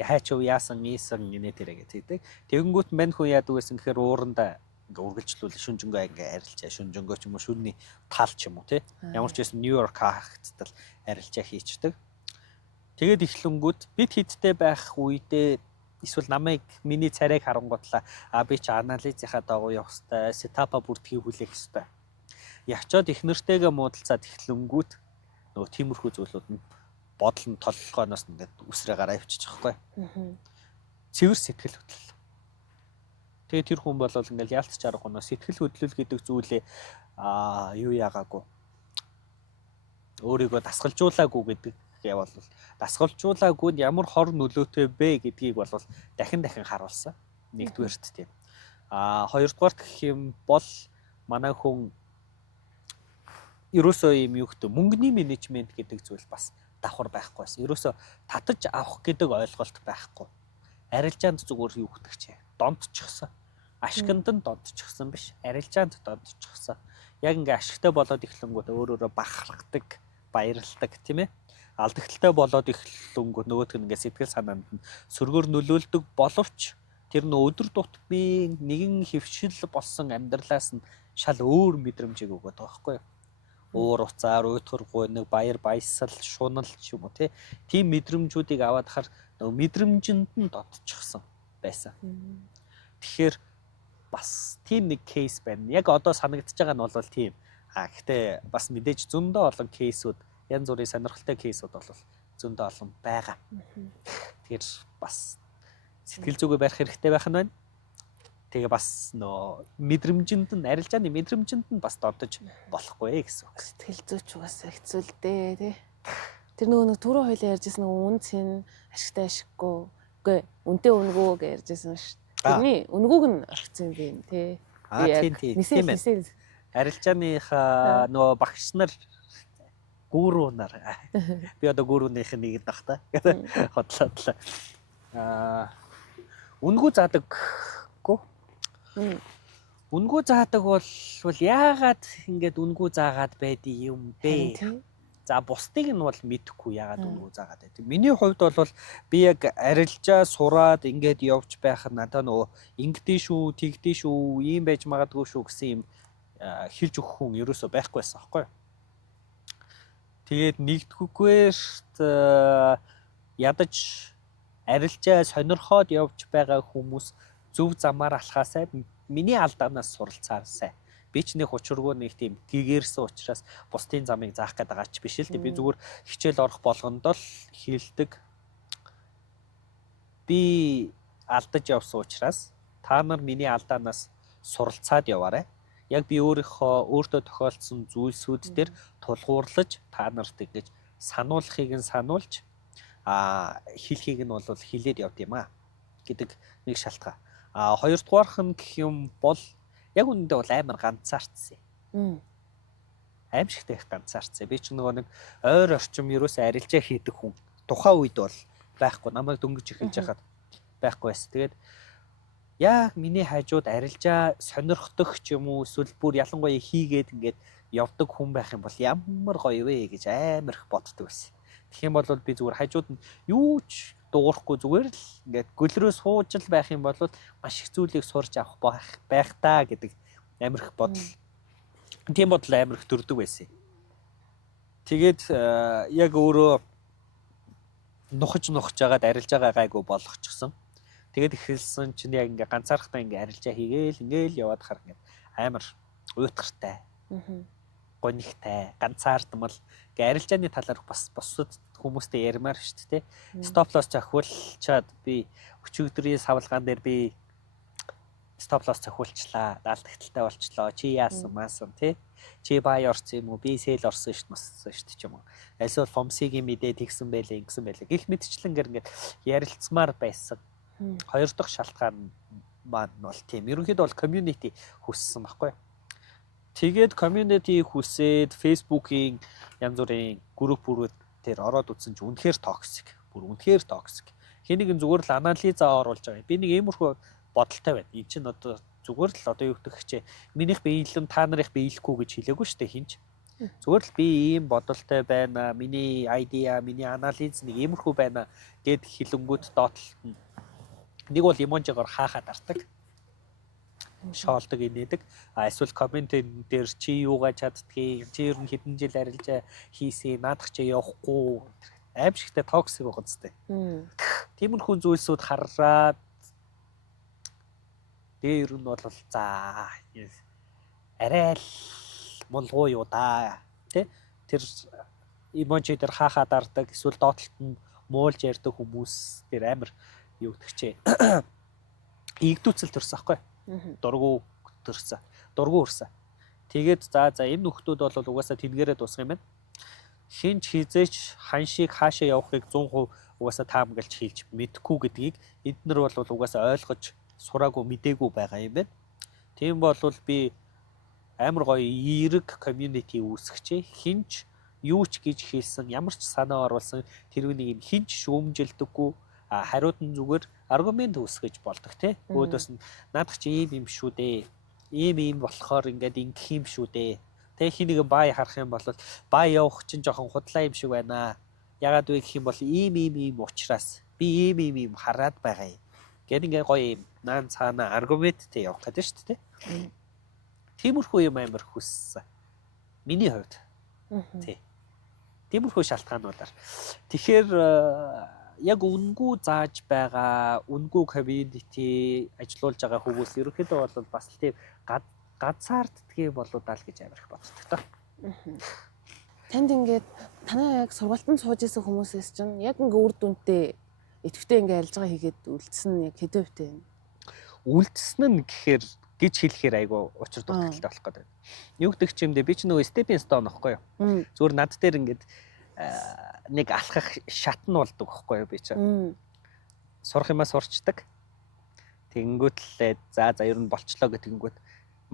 Яа ч яасан ийсэн инээ тэрэг гэдэг. Тэгэнгүүт мань хүн яадаг байсан гэхээр уурандаа ингээ үргэлжлүүл шүнжэнгөө ингээ арилжаа шүнжэнгөө ч юм уу шүнний тал ч юм уу тий. Ямар ч байсан Нью-Йорк хаагтал арилжаа хийчдэг. Тэгээд ихлэнгүүт бид хидтэй байх үедээ эсвэл намайг миний царайг харангуутлаа би чи анализийнхаа дагуу явах хэвээр сетапа бүрдхийг хүлээх хэвээр. Ячаад их нэртэйгээ муудалцаад эхлэнгүүт нөгөө тиймэрхүү зүйлүүд нь бодол нь толгойноос ингээд үсрээ гараа явчих жоохгүй. Цэвэр сэтгэл хөдлөл. Тэгээ тэр хүн бол ингээд яалтч аргагүй нөө сэтгэл хөдлөл гэдэг зүйлээ юу яагаагүй. Өөрийгөө дасгалжуулаагүй гэдэг бол дасгалжуулаагүй нь ямар хор нөлөөтэй бэ гэдгийг бол дахин харуулсан. Нэгдүгээрт тийм. Хоёрдугаарт гэх юм бол манай хүн ерөөсөө юм юу гэдэг мөнгөний менежмент гэдэг зүйл бас давхар байхгүй байсан. Ерөөсөө татаж авах гэдэг ойлголт байхгүй. Арилжаанд зүгээр юу гэдэг чи дондчихсан. Ашигт нь дондчихсан биш. Арилжаанд дондчихсан. Яг ингээ ашигтай болоод эхлэнгүүт өөрөөрөө бахархдаг, баярлдаг тийм ээ. Алдагталтай болоод эхлэнгүүт нөгөөх нь ингээ сэтгэл санаанд нь сөргөөр нөлөөлдөг боловч тэр нөө өдөр тутмын нэгэн хөвшил болсон амьдралаас нь шал өөр мэдрэмжийг өгöd байгаа байхгүй юу? Уур уцаар, уйтгаргүй нэг баяр баясгал, шунал ч юм уу тийм мэдрэмжүүдийг аваад хахаар нөгөө мэдрэмжинд нь додчихсон байсан. Тэгэхээр бас тийм нэг кейс байна. Яг одоо санагдаж байгаа нь бол тийм. Гэхдээ бас мэдээж зөндөө олон кейсүүд янз бүрийн сонирхолтой кейсүүд бол зөндөө олон байгаа. Тэгэхээр бас сэтгэл зүгээ барих хэрэгтэй байх нь байна. Тэгээ бас нөө мэдрэмжинд нь арилжааны мэдрэмжинд нь бас додож болохгүй гэсэн үг. Сэтгэл зүйч угаасаа хэцүү л дээ тий. Тэр нөгөө түрүү хоёлаа ярьжсэн нөгөө үн цэн ашигтай ашиггүй. Үгүй үнтэй үнгүү гэж ярьжсэн шүү. Тэрний үнгүүг нь орхисон юм бэ тий. Тийм ээ. Арилжааныхаа нөгөө багш нар гүрүү нар. Би одоо гүрүүнийх нь нэг дах та. Хотлоодлаа. Үнгүү заадаггүй. Үнгүү заадаг бол яагаад ингэж үнгүү заагаад байдгийг юм бэ? За бусдыг нь бол мэдэхгүй яагаад үнгүү заагаад байдаг. Миний хувьд бол би яг арилжаа сураад ингэж явж байх нь надад нөгөө ингэдэй шүү, тэгдэй шүү, ийм байж магадгүй шүү гэсэн юм хэлж өгөх хүн ерөөсөө байхгүй байсан аахгүй. Тэгээд нэгдүгээрт ядаж арилжаа сонирхоод явж байгаа хүмүүс зөв замаар алхаасай миний алдаанаас суралцаарсай. Би ч нэг учиргүй нэг тийм гэгэрсэн учраас бусдын замыг заах гээд байгаа ч биш л дээ. Би зүгээр хичээл орох болгонд л хэлдэг. Би алдаж явсан учраас та нар миний алдаанаас суралцаад яваарай. Яг би өөртөө тохиолдсон зүйлсүүд дээр тулгуурлаж та нарт ингэж сануулахыг нь сануулж хэлхийг нь бол хэлээд явд юм гэдэг нэг шалтгаан. Хоёрдугаарх нь гэх юм бол яг үүндээ бол амар ганцаардсан. Аимшигтэй их ганцаардсан. Би ч нөгөө нэг ойр орчим ерөөсөө арилжаа хийдэг хүн тухайн үед бол байхгүй. Намайг дөнгөж эхэлж байхад байхгүй байсан. Тэгээд яг миний хажууд арилжаа сонирхдог ч юм уу эсвэл бүр ялангуяа хийгээд ингээд явдаг хүн байх юм бол ямар гоё вэ гэж амар их боддог байсан. Тэгэх юм бол би зүгээр хажууд нь юу ч дуурахгүй зүгээр л ингээд гөлрөө сууж л байх юм бол маш их зүйлийг сурч авах байх та гэдэг амар их бодол. Тийм бодол амар их төрдөг байсан. Тэгээд яг өөрөө нухаж жагаад арилж байгаа гайгүй болгочихсон. Тэгээд эхэлсэн чинь яг ингээ ганцаархтаа ингээ арилжаа хийгээл ингээл яваад хар ингээ амар уйтгартай. Гонигтай, ганцаардмал ингээ арилжааны талаар бас бусад хүмүүстэй ярмаар шүү дээ. Стоп лосс зохиулчаад би өчигдрийн савлгаан дээр би стоп лосс зохиулчлаа. Даалдагталтай болчлоо. Чи яасан маасан тий? Чи бай орсон юм уу? Би сэл орсон шүү дээ ч юм уу. Эсвэл фомсигийн мэдээ тэгсэн байлээ, ингэсэн байлээ. Гэх мэтчлэн ингээд ярилцмаар байсан. Хоёр дахь шалтгаан маань бол тийм. Ерөнхийдөө бол community хүссэн байхгүй. Тэгээд community хүсээд Facebook-ийн янз бүрийн группүүд дээр ороод үзсэн чинь үнэхээр токсик. Бүр үнэхээр токсик. Хэнийг зүгээр л анализаа оруулж байгаа. Би нэг иймэрхүү бодолтой байна. Энд чинь одоо зүгээр л одоо юу гэдэг чи минийх биелэн та нарыг биелэхгүй гэж хэлээгүй шүү дээ хинч. Зүгээр л би ийм бодолтой байна. Миний idea, миний анализ нэг иймэрхүү байна гэд хэлэнгүүт доотлолт нь нэг бол эмонжигоор хаахад артаг. Шоолдог инээдэг. Эсвэл коммент дээр чи юугаа чаддгийг, чи ер нь хэдэн жил арилжаа хийсэн, наадах чи явахгүй. Аимшигтай токсик байгаа зү. Тиймэрхүү зүйлсүүд хараад тэгээ ер нь бол за арай л мулгуу юу да. Тэ тэр эможи дээр хаахад ардаг, эсвэл доотлолт нь муулж ярьдаг хүмүүс тэр амар юу гэдэг чи игдүүцэл төрсөн аахгүй. Дургу төрсөн. Дургу өрсөн. Тэгээд за энэ нөхдүүд бол угаасаа тэнгэрээ дуусах юм байна. Хинч хизээч ханшиг хаашаа явахыг 100% угаасаа таамаглаж хэлж мэдхгүй гэдгийг эднэр бол угаасаа ойлгож сураагүй мэдээгүй байгаа юм байна. Тийм бол би амар гоё эерэг community үүсгэж хинч юу ч гэж хэлсэн, ямар ч санаа оруулсан тэр үнийг хинч шүүмжилдэггүй хариуд нь зүгээр аргумент үүсгэж болдог тий. Өөдөөс нь наадах чи ийм юм шүү дээ. Ийм болохоор ингээд ингэх юм шүү дээ. Тэ хэнийг бай харах юм бол бай явах чинь жоохон худлаа юм шиг байна. Ягаад вэ гэх юм бол ийм учраас би ийм хараад байгаа юм. Гэт ингээд гоё юм наан цаана аргументтэй явах гэдэг шүү дээ. Тиймэрхүү юм амар хүссэн. Миний хувьд. Тий. Тиймэрхүү шалтгаануудаар. Тэгэхээр яг үнгүй зааж байгаа, үнгүй community ажиллуулж байгаа хүмүүс ерөнхийдөө бол бас тийм ганцаарддгийг болоо даа л гэж амар их боддог та. Танд ингээд танаа яг сургалтанд сууж исэн хүмүүсээс чинь яг ингээ үр дүнтэй идэвхтэй ингээ алж байгаа хийгээд үлдсэн нь яг хэдэн хувьтай вэ? Үлдсэн нь гэхээр гэж хэлэхээр айгу учир дутагдaltaй болох гэдэг. Юу гэдэг ч юм дэ би ч нөгөө stepping stone аахгүй юу? Зүгээр над дээр ингээд нэг алхах шат нь болдог байхгүй юу би ч. Сурах юмаа сурчдаг. Тэнгүүтлээ за ер нь болчлоо гэтэнгүүт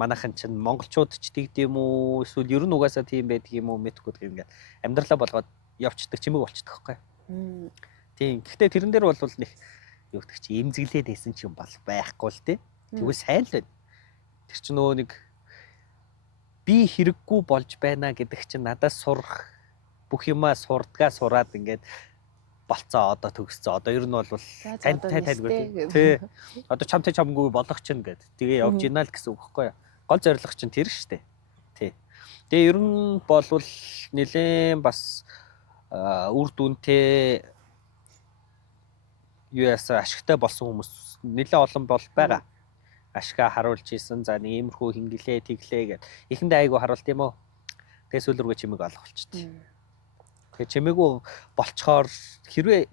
манайхан чинь монголчууд ч тэгдэм үү эсвэл ер нь угаасаа тийм байдаг юм уу мэдгүй гэдэг ингээд амьдралаа болгоод явцдаг чимэг болчихдог байхгүй юу. Тийм. Гэхдээ тэрэн дээр бол нэг юу гэдэг чи эмзэглээд байсан ч юм бол байхгүй л тий. Тэгвэл сайн л байна. Тэр чинь нөгөө нэг би хэрэггүй болж байна гэдэг чинь надаас сурах бүх юмаа сураад ингээд болцоо одоо төгсцөө. Одоо ер нь бол тань гэдэг тий. Одоо чамгүй болох чинь гэд. Тэгээ явж гинэ л гэсэн үг байхгүй юу. Гол зорилго чинь тэр шүү дээ. Тий. Тэгээ ер нь болвол нэлээд бас үр дүнтэй юу ясаа ашигтай болсон хүмүүс нэлээд олон бол байгаа. Ашгаа харуулж исэн за нэг иймэрхүү хинглээ тэглээ гэд. Эхэндээ айгу харуулт юм уу. Тэгээ сүүл рүүгээ чимэг олох болчихдээ. Тэгээ чимээгүй болцохоор хэрвээ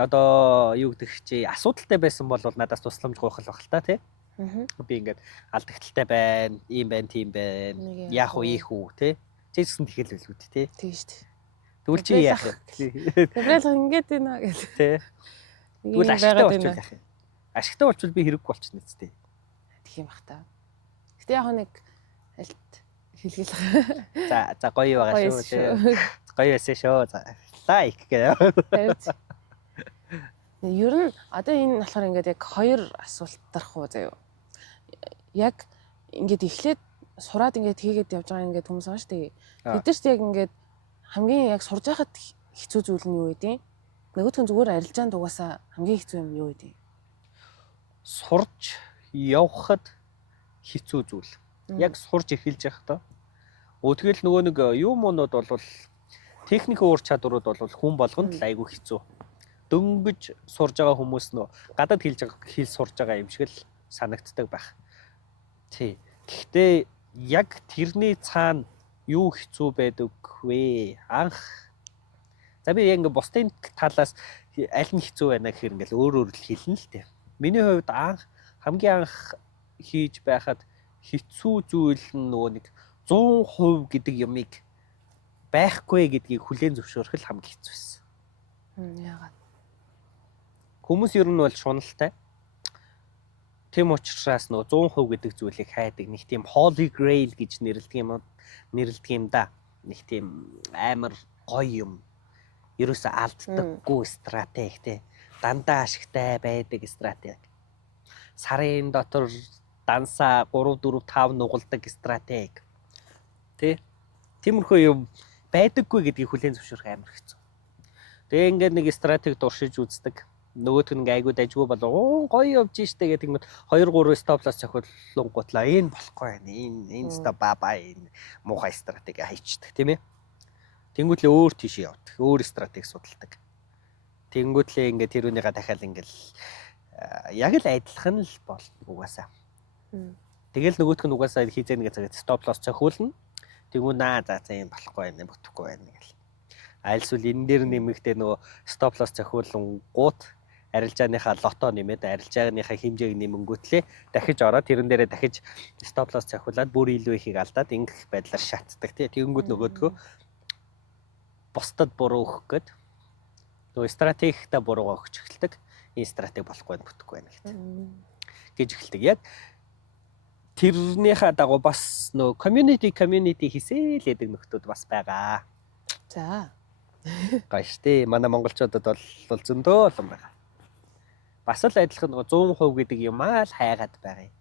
одоо юу гэдэг чи асуудалтай байсан бол надаас тусламж гуйх л баг л та тий. Би ингээд алдагталтай байна, ийм байна, тийм байна. Яах вэ, ийх үү тий. Чи гэсэн тэгэл үлгүүд тий. Тийм шүү дээ. Тэгвэл чи яах вэ? Тэгвэл ингээд байна гэл. Тий. Тэгвэл ашигтай болчихвол яах юм? Ашигтай болчихвол би хэрэггүй болчихно үстэй. Тэгэх юм бах та. Гэтэ яг нэг алт хэлгээл. За гоё байгаа шүү тий. Гоё байсан шүү. За лайк гэдэг. Ер нь одоо энэ болохоор ингээд яг хоёр асуулт тарах уу заяа. Яг ингээд эхлээд сураад ингээд хийгээд явж байгаа ингээд хүмүүс байгаа шүү дээ. Тэдэрт яг ингээд хамгийн яг сурж байхад хэцүү зүйл нь юу вэ? Нөгөөх нь зүгээр арилжаанд угаасаа хамгийн хэцүү юм юу вэ? Сурж явхад хэцүү зүйл. Яг сурж эхэлж явахдаа. Тэгэл нөгөө нэг юм уунууд бол техникийн ур чадварууд бол хүн болгонд л айгүй хэцүү. Дөнгөж сурж байгаа хүмүүс нөө гадаад хэл сурж байгаа юм шиг л санагддаг байх. Тий. Гэхдээ яг тэрний цаана юу хэцүү байдаг вэ? Анх за би яг бусдын талаас аль нь хэцүү байна гэхээр ингээл өөр л хэлнэ л дээ. Миний хувьд хамгийн анх хийж байхад хэцүү зүйл нь нөгөө нэг 100% гэдэг юмыг байхгүй гэдгийг хүлээн зөвшөөрөх л хамгийн хэцүү байсан. Яагаад? Хүмүүс ер нь бол шуналтай. Тэм учраас нөгөө 100% гэдэг зүйлийг хайдаг. Нэг тийм holy grail гэж нэрлэдэг юм да. Нэг тийм амар гоё юм. Ерөөсөө алддаггүй стратеги те. Дандаа ашигтай байдаг стратеги. Сарын дотор дансаа 3 4 5 нугалдаг стратеги. Тэ? Тиймэрхүү юм байдаггүй гэдгийг хүлээн зөвшөөрөх амар хэцүү. Тэгээ ингээд нэг стратеги дуршиж үздэг. Нөгөөх нь айгуу дайггүй болоо гоё явж штэ гэдэг юм 2 3 стоп-лос цохиулгуутлаа энэ болохгүй байна. Энэ стоп баа энэ муухай стратеги хайчдаг тийм ээ. Тэнгүүтлээ өөр тийш явдаг. Өөр стратеги судалдаг. Тэнгүүтлээ ингээд тэрүүнийгээ дахиад ингээд яг л адилхан л бол угаасаа. Тэгэл нөгөөх нь угаасаа хийзээ нэг цагт стоп-лос цохиулна. Тэнгүү наа за энэ болохгүй байна, бүтэхгүй байна гэл. Айлсвал энэ дээр нэмэгдээ нөгөө стоп-лос цохиулсан гут арилжааныхаа лото нэмээд арилжааныхаа хэмжээг нэмэнгүүтлээ дахиж ороод тэрэн дээрээ дахиж стоп-лос цохиулаад бүр илүү ихийг алдаад ингэх байдлаар шатдаг тий. Тэгэнгүүт нөгөөдгөө бусдад буруу өгөх гээд нөгөө стратегитай буруугаа өгч эхэлдэг. Энэ стратеги болохгүй байх бүтэхгүй байна гэдэг. Гэж эхэлдэг. Яг тэрнийхээ дагуу бас нөгөө community хийсэл гэдэг нөхдүүд бас байгаа. За. Гайштэй. Манай монголчуудад бол зөндөө олон байгаа. Бас л адилхан нөгөө 100% гэдэг юм аа л хайгаад байгаа юм.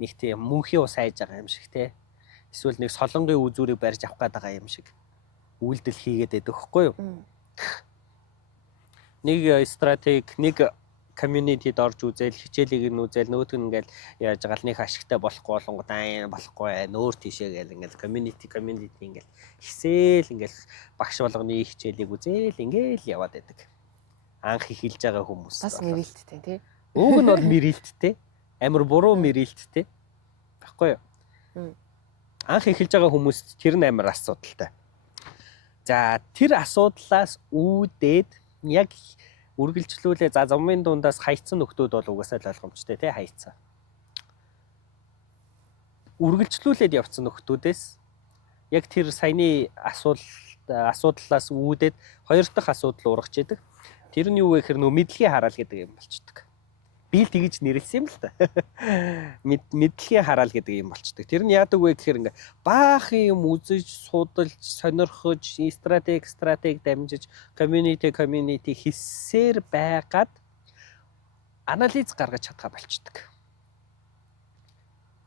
Нэг тийм мөнхийн ус хайж байгаа юм шиг те. Эсвэл нэг солонгийн үзүүрийг барьж авах гээд байгаа юм шиг үйлдэл хийгээд байдаг хөхгүй юу? Нэг стратеги, нэг community-д орж үзэл, хичээлийг нь үзэл, нөгөөт нь ингээл яаж байгаа л нэг ашигтай болохгүй болонгод болохгүй байна. Өөр тийшээ гээл ингээл community ингээл хисээл ингээл багш болгоны хичээлийг үзэл ингээл яваад байдаг. Анх эхэлж байгаа хүмүүс бас мэрэлттэй тий. Уг нь бол мэрэлттэй. Амар буруу мэрэлттэй. Баггүй юу? Анх эхэлж байгаа хүмүүст тэр нь амар асуудалтай. За тэр асуудлаас үүдээд яг үргэлжлүүлээ за замын дундаас хайцсан нөхдүүд бол угаасаа л ойлгомжтой тий хайцсан. Үргэлжлүүлээд явцсан нөхдүүдээс яг тэр саяны асуудлаас үүдээд хоёр дахь асуудал ургаж идэг. Тэр нь юу вэ гэхээр нөө мэдлэгийн хараал гэдэг юм болчдөг. Би л тэгж нэрлсэн юм л та. Мэдлэгийн хараал гэдэг юм болчдөг. Тэр нь яадаг вэ гэхээр ингээ баахан юм үзэж, судалж, сонирхож, стратеги дамжиж, community хийсээр байгаад анализ гаргаж чадхаа болчдөг.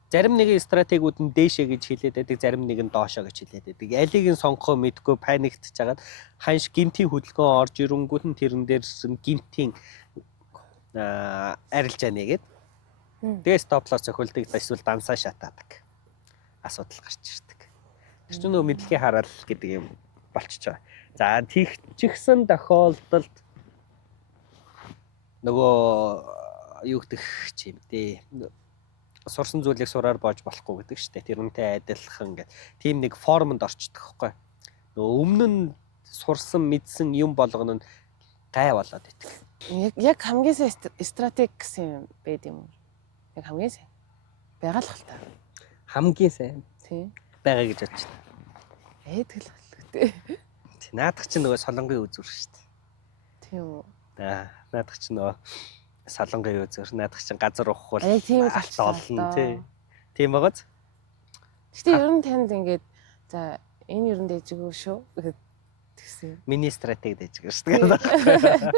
Зарим нэгэн стратегиуд нь дээшээ гэж хэлээд байдаг, зарим нэг нь доошоо гэж хэлээд байдаг. Алийг нь сонгохоо мэдгүй паниктж жагаад ханш гинтийн хөдөлгөөн орж ирэнгүүт нь тэрэн дээр гинтийн арилжаа нэгээд тэгээ стоп-лос цохиулдаг эсвэл дансаа шатаадаг асуудал гарч ирдэг. Тэр чинь нөгөө мэдлэгийн хараал гэдэг юм болчихж байгаа. За тэгчихсэн тохиолдолд нөгөө юу гэдэг ч юм дээ. Сурсан зүйлийг сураар боож болохгүй гэдэг шүү дээ. Тэрнтэй адилхан гэх тийм нэг формонд орчдөг хөхгүй. Нөгөө өмнө нь сурсан мэдсэн юм болгоно нь гай болоод идэг. Яг хамгийн сайн стратеги гэсэн юм байд юм уу? Яг хамгийн сайн. Байгаа л та. Хамгийн сайн Тийм. байгаа гэж бодож байна. Тэгэл болтой. Наадах чинь нөгөө солонгын үзүр шүү дээ. Тийм үү. Наадах чинь нөгөө солонгын үзүр. Наадах чинь газар ухвал Яг тийм л алт болчихлоо олно л тий. доо. Тийм байгааз. Гэтэ ер нь танд ингээд за энэ ер нь дэжгүй шүү гэхэд тэгсэн. Миний стратеги дэж гэж шүү дээ.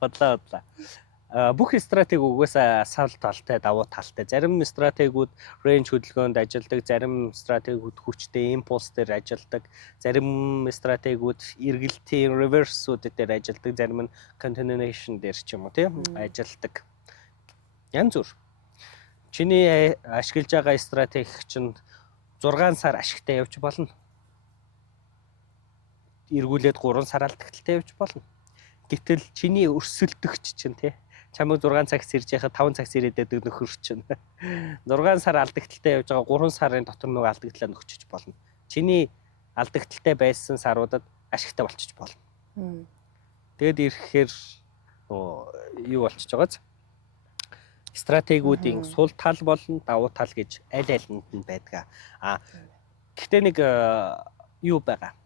Бодлоо. Бүх стратеги угаасаа сал талтай, давуу талтай. Зарим стратегиуд range хөдөлгөөнд ажилладаг, зарим стратегиуд хүчтэй импульс дээр ажилладаг, зарим стратегиуд эргэлтийн reverse-ууд дээр ажилладаг, зарим нь continuation дээр ч юм уу тийм ажилладаг. Янз бүр. Чиний ашиглаж байгаа стратеги чинь 6 сар ашигтай явж болно. Эргүүлээд 3 сар алдагталтай явж болно. Гэтэл чиний өрсөлдөгч чинь тий чамайг 6 цагс ирж яхад 5 цагс ирээд байдаг нөхөр чинь 6 сар алдагталтай явж байгаа 3 сарын дотор нөгөө алдагдлаа нөхчөж болно. Чиний алдагталтай байсан саруудад ашигтай болчих болно. Тэгэд ирэхээр юу болчихж байгааз стратегиудын сул тал болон давуу тал гэж аль алинд нь байдаг. Гэхдээ нэг юу байгаа.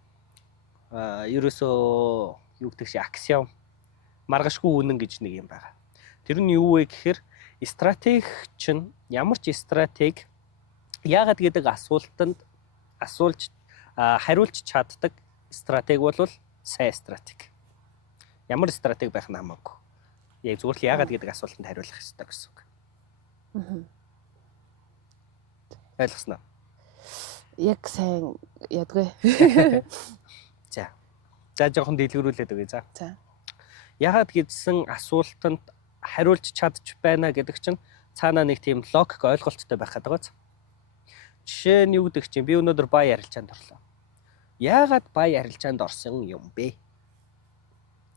Ерөөсөө юу гэдэг чи аксиом маргашгүй үнэн гэж нэг юм байгаа. Тэр нь юу вэ гэхээр стратеги чинь ямар ч стратеги яагаад гэдэг асуултанд хариулж чаддаг стратеги бол сайн стратеги. Ямар стратеги байх нь хамаагүй. Яг зүгээр л яагаад гэдэг асуултанд хариулах хэрэгтэй гэсэн үг. Ойлгосноо? Яг сайн ядгүй. За жоохон дэлгэрүүлээд өгье за. За. Яагаад гэдсэн асуултанд хариулж чадчих байна гэдэг чинь цаанаа нэг тийм логик ойлголттой байх гэдэг гоц. Жишээ нь юу гэдэг чинь би өнөөдөр бай ярилцаанд орлоо. Яагаад бай ярилцаанд орсон юм бэ?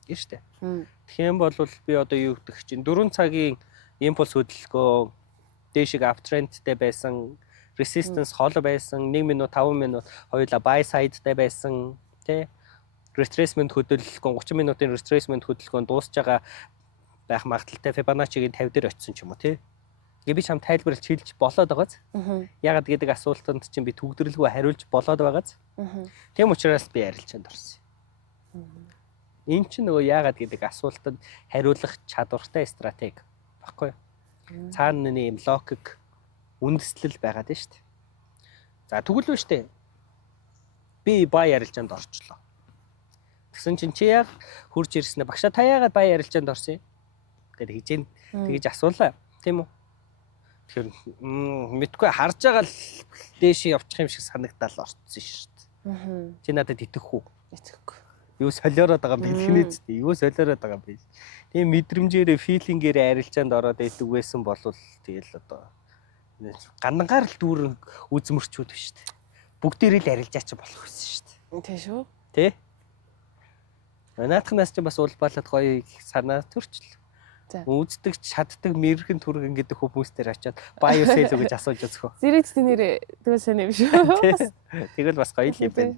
Гэвч тэ. Тэгэх юм бол би одоо юу гэдэг чинь 4 цагийн импульс хөдөлгөөн дээшиг аптрендтэй байсан, resistance хол байсан, 1 минут 5 минут хоёулаа buy sideтай байсан, тэ. Retracement хөдөлгөөн 30 минутын retracement хөдөлгөөн дуусж байгаа байх магадaltaй Fibonacci-гийн 50 дээр очисон ч юм уу тий. Тэгээ би чам тайлбарлаж хэлж болоод байгааз. Ягаад гэдэг асуултанд чинь би төгдрөлгүй хариулж болоод байгааз. Тийм учраас би ярилцаанд орсон. Энэ чинь нөгөө ягаад гэдэг асуултанд хариулах чадвартай стратеги баггүй. Цаана нэг юм логик үндэслэл байгаад байна шүү дээ. За тэгвэл үү штэ. Би бай ярилцаанд орчлоо. Тэгсэн чинь чи яг хурж ирсэн ээ. Багшаа та яагаад бай ярилцаанд орсон юм? Гэт тэгж асуулаа. Тийм үү? Тэгэхээр мэдгүй харж байгаа л дээш явчих юм шиг санагдал орцсон шүү дээ. Чи надад итгэх үү? Итгэхгүй. Юу солиороод байгаа юм бэ? Юу солиороод байгаа юм бэ? Тийм мэдрэмжээрээ, филингээрээ арилжаанд ороод идэг байсан бол тэгэл одоо гандангаар л дүүрэн үзмөрчүүд биш үү? Бүгдээрээ л арилжаач болох байсан шүү дээ. Тийм шүү. Тэ? Наадхнаас ч бас улбаалаад гоё санаа төрчлөө. Үздэг, чаддаг, мэрэгэн түргэн гэдэг хүмүүстээр очиод бай юу сэл үү гэж асууж үзэх үү. Зэрэгт нэр тэгвэл сайн юм шүү. Тэгэл бас гоё л юм байна.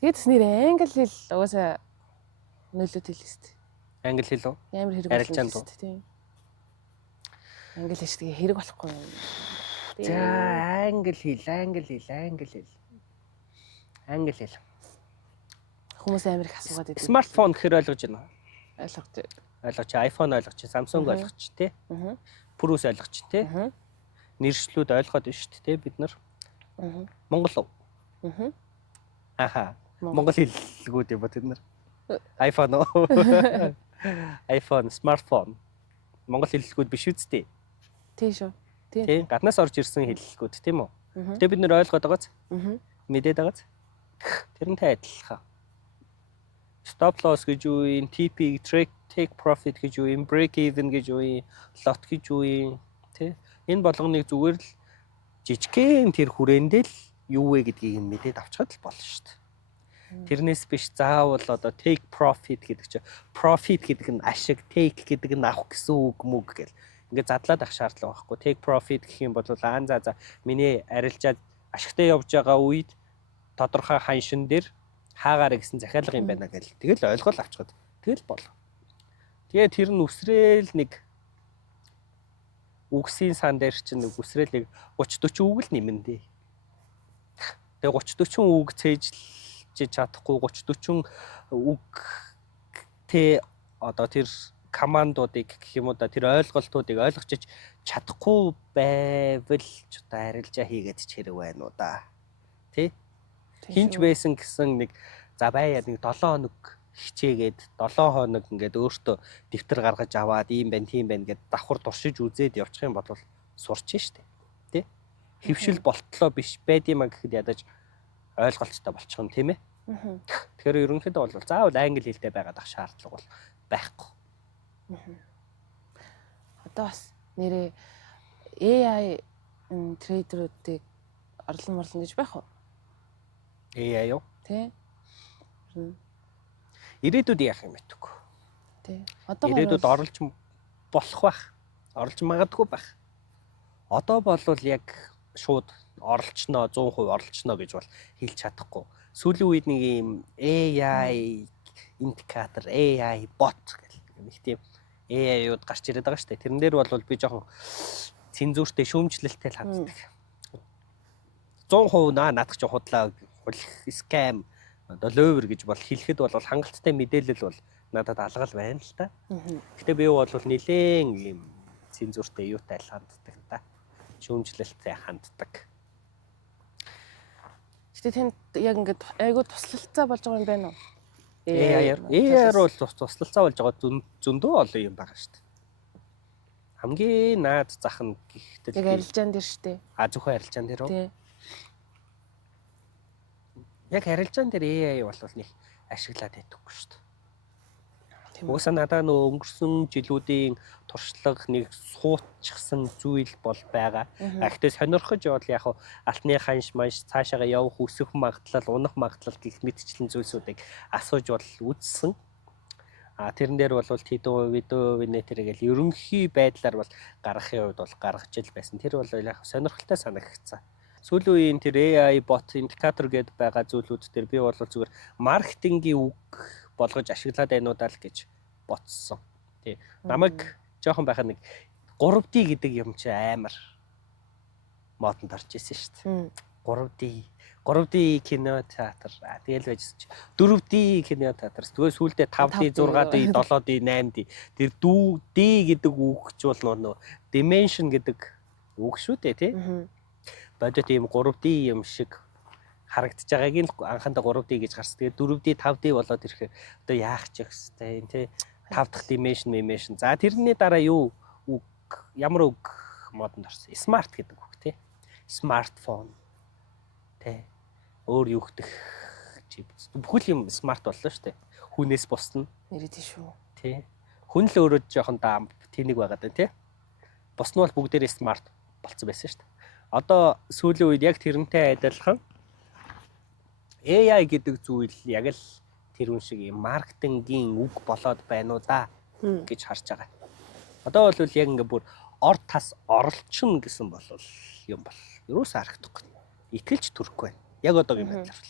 Тэгэд нэр англи хэл угаасаа нөлөөт хэл хэвчээ. Англи хэл үү? Амар хэрэг Арилжаанд уу? тийм. Англи хэл тэгээ хэрэг болохгүй юм. За англи хэл. Хүмүүс амар их асуугаад байдаг. Смартфон гэхэр ойлгож байна уу? Ойлгож. iPhone ойлгож, Samsung ойлгож тий. Purus ойлгож тий. Нэршлүүд ойлгоод байна шүү дээ бид нар. Монгол уу? Аха. Монгол хэллгүүд юм ба тэд нар. iPhone уу? iPhone, смартфон. Монгол хэллгүүд биш үсттэй. Тийм шүү. Тийм. Гаднаас орж ирсэн хэллгүүд тийм үү? Тэгээ бид нэр ойлгоод байгааз. Мэдээд байгааз. Тэрнтэй адилхан. Stop loss гэж юу юм, TP, take profit гэж юу юм, break even гэж юу юм, lot гэж юу юм, тий. Энэ болгоныг зүгээр л жижигхэн тэр хүрээндээ л юу вэ гэдгийг мэдээд авчихад л болно шүү дээ. Тэрнээс биш заавал одоо take profit гэдэг чинь profit гэдэг нь ашиг, take гэдэг нь авах гэсэн үг мөг гэл. Ингээд задлаад авах шаардлага байхгүй. Take profit гэх юм бол за миний арилжаад ашигтай явж байгаа үед тодорхой ханшин дээр хаагаарэ гэсэн захиалга юм байна гэл. Тэгэл ойлгол авчихад. Тэгэл болоо. Тэгээ тэр нь үсрээл нэг үгсийн сан дээр чинь нэг үсрээл нэг 30 40 үг л нэмэндээ. Тэгээ 30 40 үг цээжлж чадахгүй 30 40 үг тэ одоо тэр командуудыг гэх юм уу да тэр ойлголтуудыг ойлгочих чадахгүй байвал ч одоо арилжаа хийгээд ч хэрэг байна уу да. Тэ? Хинч байсан гэсэн нэг за байя нэг 7 хоног хичээгээд 7 хоног ингээд өөртөө дэвтэр гаргаж аваад ийм байна тийм байна гэд давхар туршиж үзээд явчих юм бол сурч штэ. Тэ? Хөвшил болтлоо биш байд юм а гэхэд ядаж ойлголттой болчих юм тийм ээ. Тэгэхээр ерөнхийдөө бол заавал англи хэлтэй байгаад ах шаардлага бол байхгүй. Одоо бас нэрээ AI трейдеруудыг орлон морлон гэж байх уу? AI юу? Тэ. Ирээдүйд яах юм бэ? Тэ. Одоо ирээдүйд орлож болох байх. Орлож магадгүй байх. Одоо болвол яг шууд оролцсноо 100% оролцсноо гэж бол хэлж чадахгүй. Сүүлийн үед нэг юм AI индикатор, AI bot гэх нэг тийм AI-ууд гарч ирээд байгаа шүү дээ. Тэрэн дээр бол би жоохон цензуртэй шүүмжлэлтэй л ханддаг. 100% наадах ч худлаа скам одоо ловер гэж бол хэлэхэд бол хангалттай мэдээлэл бол надад алгал байна л та. Гэтэ би бол нэлээд юм цензуртэй юутай л ханддаг та. Шүүмжлэлтэй ханддаг. Гэтэ тэнд яг ингээд айгуу туслалцаа болж байгаа юм байна уу? AI-аар бол туслалцаа болж байгаа зөндөө олон юм байгаа шүү дээ. Хамгийн наад зах нь гэхдээ яг арилжаан дээр шүү дээ. Зөвхөн арилжаан дээр үү? Тий. Яг арилжаан дээр AI бол нэг ашиглаад байдаггүй шүү дээ. Уусаа надаа нөө өнгөрсөн жилүүдийн туршлага нэг суучсан зүйл бол байгаа. Гэхдээ сонирхож явал яг алтны ханш маш цаашаага явах өсөх магадлал, унах магадлал гэх мэтчлэн зүйлсүүдийг асууж бол үзсэн. Тэрэн дээр бол тэдүү видео винэтергээл ерөнхий байдлаар бол гаргахын хувьд бол гаргаж ил байсан. Тэр бол яг сонирхолтой санагдсан. Сүүлийн үеийн тэр AI bot индикатор гэдээ байгаа зүйлүүд дээр би бол зүгээр маркетингийн үг болгож ашиглаад байнуудаа л гэж ботсон. Тий. Намайг жоохон байхад нэг 3D гэдэг юм чи амар модонд орж ирсэн шүү дээ. 3D кинотеатр. Тэгэл байжсэн чи 4D кинотеатр. Тэгээ сүүлдээ 5D, 6D, 7D, 8D. Тэр D гэдэг үг ч бол нөө dimension гэдэг үг шүү дээ, тий. Бодит ийм 3D юм шиг харагдаж байгааг нь анхандаа 3D гэж гарсан. Тэгээд 4D, 5D болоод ирэхээр одоо яах ч ихтэй юм тий. 5 дахь dimension. За тэрний дараа юу үг ямар үг модонд орсон? Smart гэдэг үг тий. Смартфон. Тий. Өөр юу гэх чип. Бүхэл юм смарт боллоо шүү дээ. Хүнээс бусна. Нэрэд шүү. Тий. Хүн л өөрөө жоохон даам тэнэг байгаад байна тий. Бус нь бол бүгдээрээ смарт болцсон байсан шүү дээ. Одоо сүүлийн үед яг тэрнтэй адилхан AI гэдэг зүйл яг л тэрүүн шиг юм маркетингийн үг болоод байна уу да гэж харж байгаа. Одоо бол яг ингээ бүр ор тас оролцсон гэсэн бол юм бол юусаа харагдахгүй. Итгэлж төрөхгүй байна. Яг одоогийн байдлаар.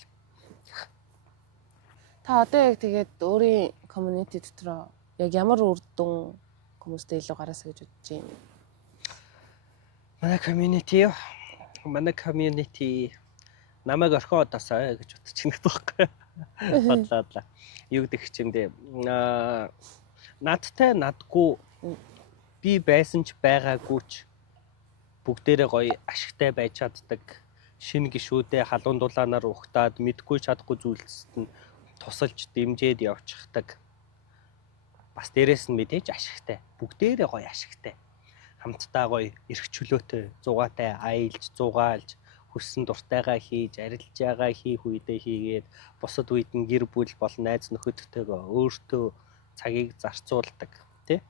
Та одоо яг тэгээд өөрийн community дотор яг ямар үр дүн хүмүүстэй илүү гараасаа гэж бодож байна? Манай community намайг орхиод одоосаа гэж бодож байна байхгүй. Бодлоо. Юу гэдэг чимдээ надтай надгүй би байсан ч байгаагүй ч бүгдээрээ гоё ашигтай байж чаддаг. Шинэ гişүүдээ халуун дулаанаар ухтаад мэдгүй чадахгүй зүйлсэд нь тусалж дэмжиж явчихдаг. Бас дээрээс нь мэдээж ашигтай. Бүгдээрээ гоё ашигтай. Хамтдаа гоё эрх чөлөөтэй, зугаатай аялж, зугаалж, хүссэн дуртайгаа хийж, арилжаагаа хийх үедээ хийгээд, бусад үед нь гэр бүл бол найз нөхөдтэйгээ өөртөө цагийг зарцуулдаг, тий?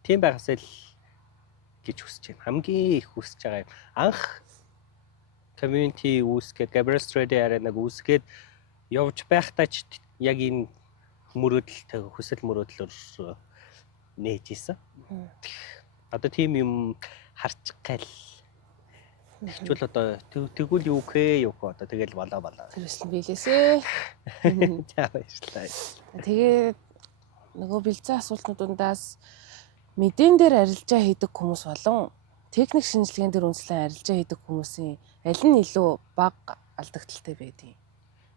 Тийм байхасаа л гэж хүсэж байна. Хамгийн их хүсэж байгаа юм. Анх community үүсгээд Gabriel Strade Arena-г үүсгээд явж байхдаа ч яг энэ мөрөөдөлтэй хүсэл мөрөөдлөөр нээж исэн. Одоо тийм юм харчих гайл. Тэгвэл одоо тэгвэл юу хээ одоо тэгэл болоо. Тэрс нь биелээсээ. За баярлалаа. Тэгээд нөгөө бэлзээ асуултнуудаас мэдэн дээр арилжаа хийдэг хүмүүс болон техник шинжилгээнд дээр үндэслэн арилжаа хийдэг хүмүүсийн аль нь илүү бага алдагдaltaй байдгийг.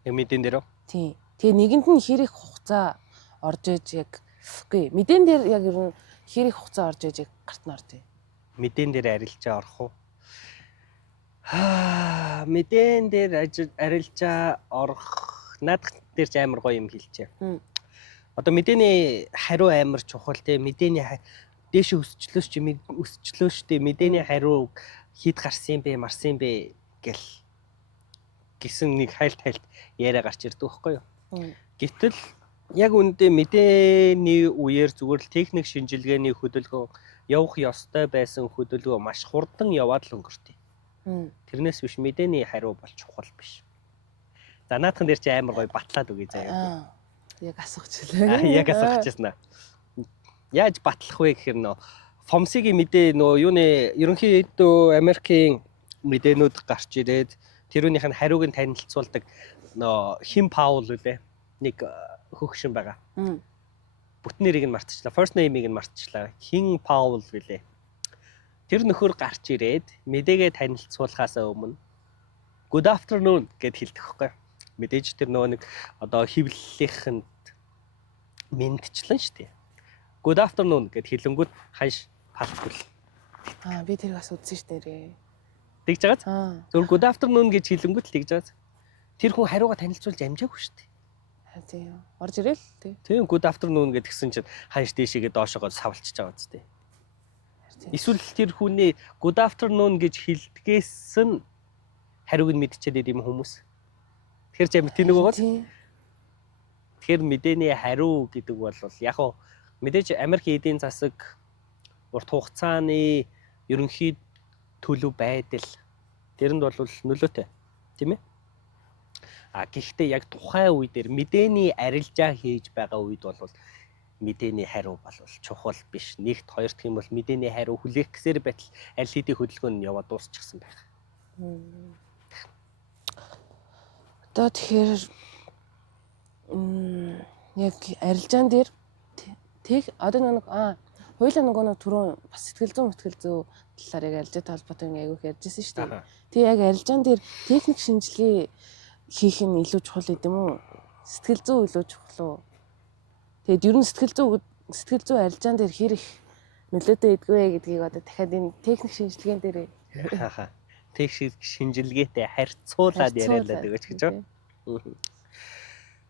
Яг мэдэн дээр. Тийм. Тэгээ нэгэнд нь хэр их хугацаа орж иж яг үгүй мэдэн дээр яг ер нь хэр их хугацаа орж иж яг гарт нь орж. Мэдэн дээр арилжаа орох уу? Мэдэн дээр арилжаа орох наадах дээр ч амар гоё юм хэлжээ. Одоо мэдээний хариу амар чухал те мэдээний дээш өсчлөөш те мэдээний хариу хід гарсан бэ марсан бэ гэсэн нэг хайлт яриа гарч ирдэг байхгүй юу. Гэтэл яг үүндээ мэдээний үеэр зүгээр л техник шинжилгээний хөдөлгөөн явах ёстой байсан хөдөлгөөн маш хурдан яваад л өнгөртөө. Тэрнээс биш мэдээний хариу бол чухал биш. За наадхан дээр чи амар гоё батлаад өгье заяа. Яг асуучихлаа. Яг асуучихсан аа. Яаж батлах вэ гэхээр нөө фомсигийн мэдээ нөө юуны ерөнхийдөө Америкийн мэдээнүүд гарч ирээд тэрүүнийх нь хариуг нь танилцуулдаг нөө Хим Паул үлээ нэг хөгшин байгаа. Бүтэн нэрийг нь мартчихлаа. First name-ийг нь мартчихлаа. Хин Паул үлээ. Тэр нөхөр гарч ирээд мэдээгээ танилцуулахаас өмнө good afternoon гэд хэлдэг хөхгүй. Мэдээж тэр нөгөө нэг одоо хөвлөлийнхэнд мэдчихлэн шүү дээ. Good afternoon гэд хэлэнгүүт ханш палтгүй. Би тэрийг бас үзсэн шүү дээ. Тэгж байгааз? Зөв good afternoon гэж хэлэнгүүт л тэгж байгааз. Тэр хүн хариугаа танилцуулж амжаагүй шүү дээ. Тийм. Орж ирэл тий. Тийм good afternoon гэдгсэн чинь ханш дээшээгээ доошоогоо савлчихж байгаа үстэй. Эсвэл тэр хүний good afternoon гэж хэлдгээс нь хариуг нь мэдчихээд идэм хүмүүс. Тэгэхээр ч амт тэнэг байгаа. Тэгэхээр мэдээний хариу гэдэг бол яг хоо мэдээж Америк эдийн засаг урт хугацааны ерөнхий төлөв байдал тэрэнд бол нөлөөтэй тийм ээ. Гэхдээ яг тухайн үе дээр мэдээний арилжаа хийж байгаа үед бол мэдээний хариу бол чухал биш. Нэгт хоёрт гэх юм бол мэдээний хариу хүлээх гэсээр байтал аль хэдийн хөдөлгөөн нь яваад дуусчихсан байх. Одоо тэгэхээр яг арилжаан дээр одоо нэг хоёулаа нөгөө түрүүн бас сэтгэл зүй талаар яг арилжаатай холбоотой айгүйх ярьжсэн шүү дээ. Тэг яг арилжаан дээр техник шинжилгээ хийх нь илүү чухал гэдэм үү? Сэтгэл зүй илүү чухал уу? Тэгэд ер нь сэтгэл зүй арилжаан дээр хэр их нөлөөтэй идэгвэ гэдгийг одоо дахиад энэ техник шинжилгээнд дээр техник шинжилгээтэй харьцуулаад яриалаад өгөөч гэж байна.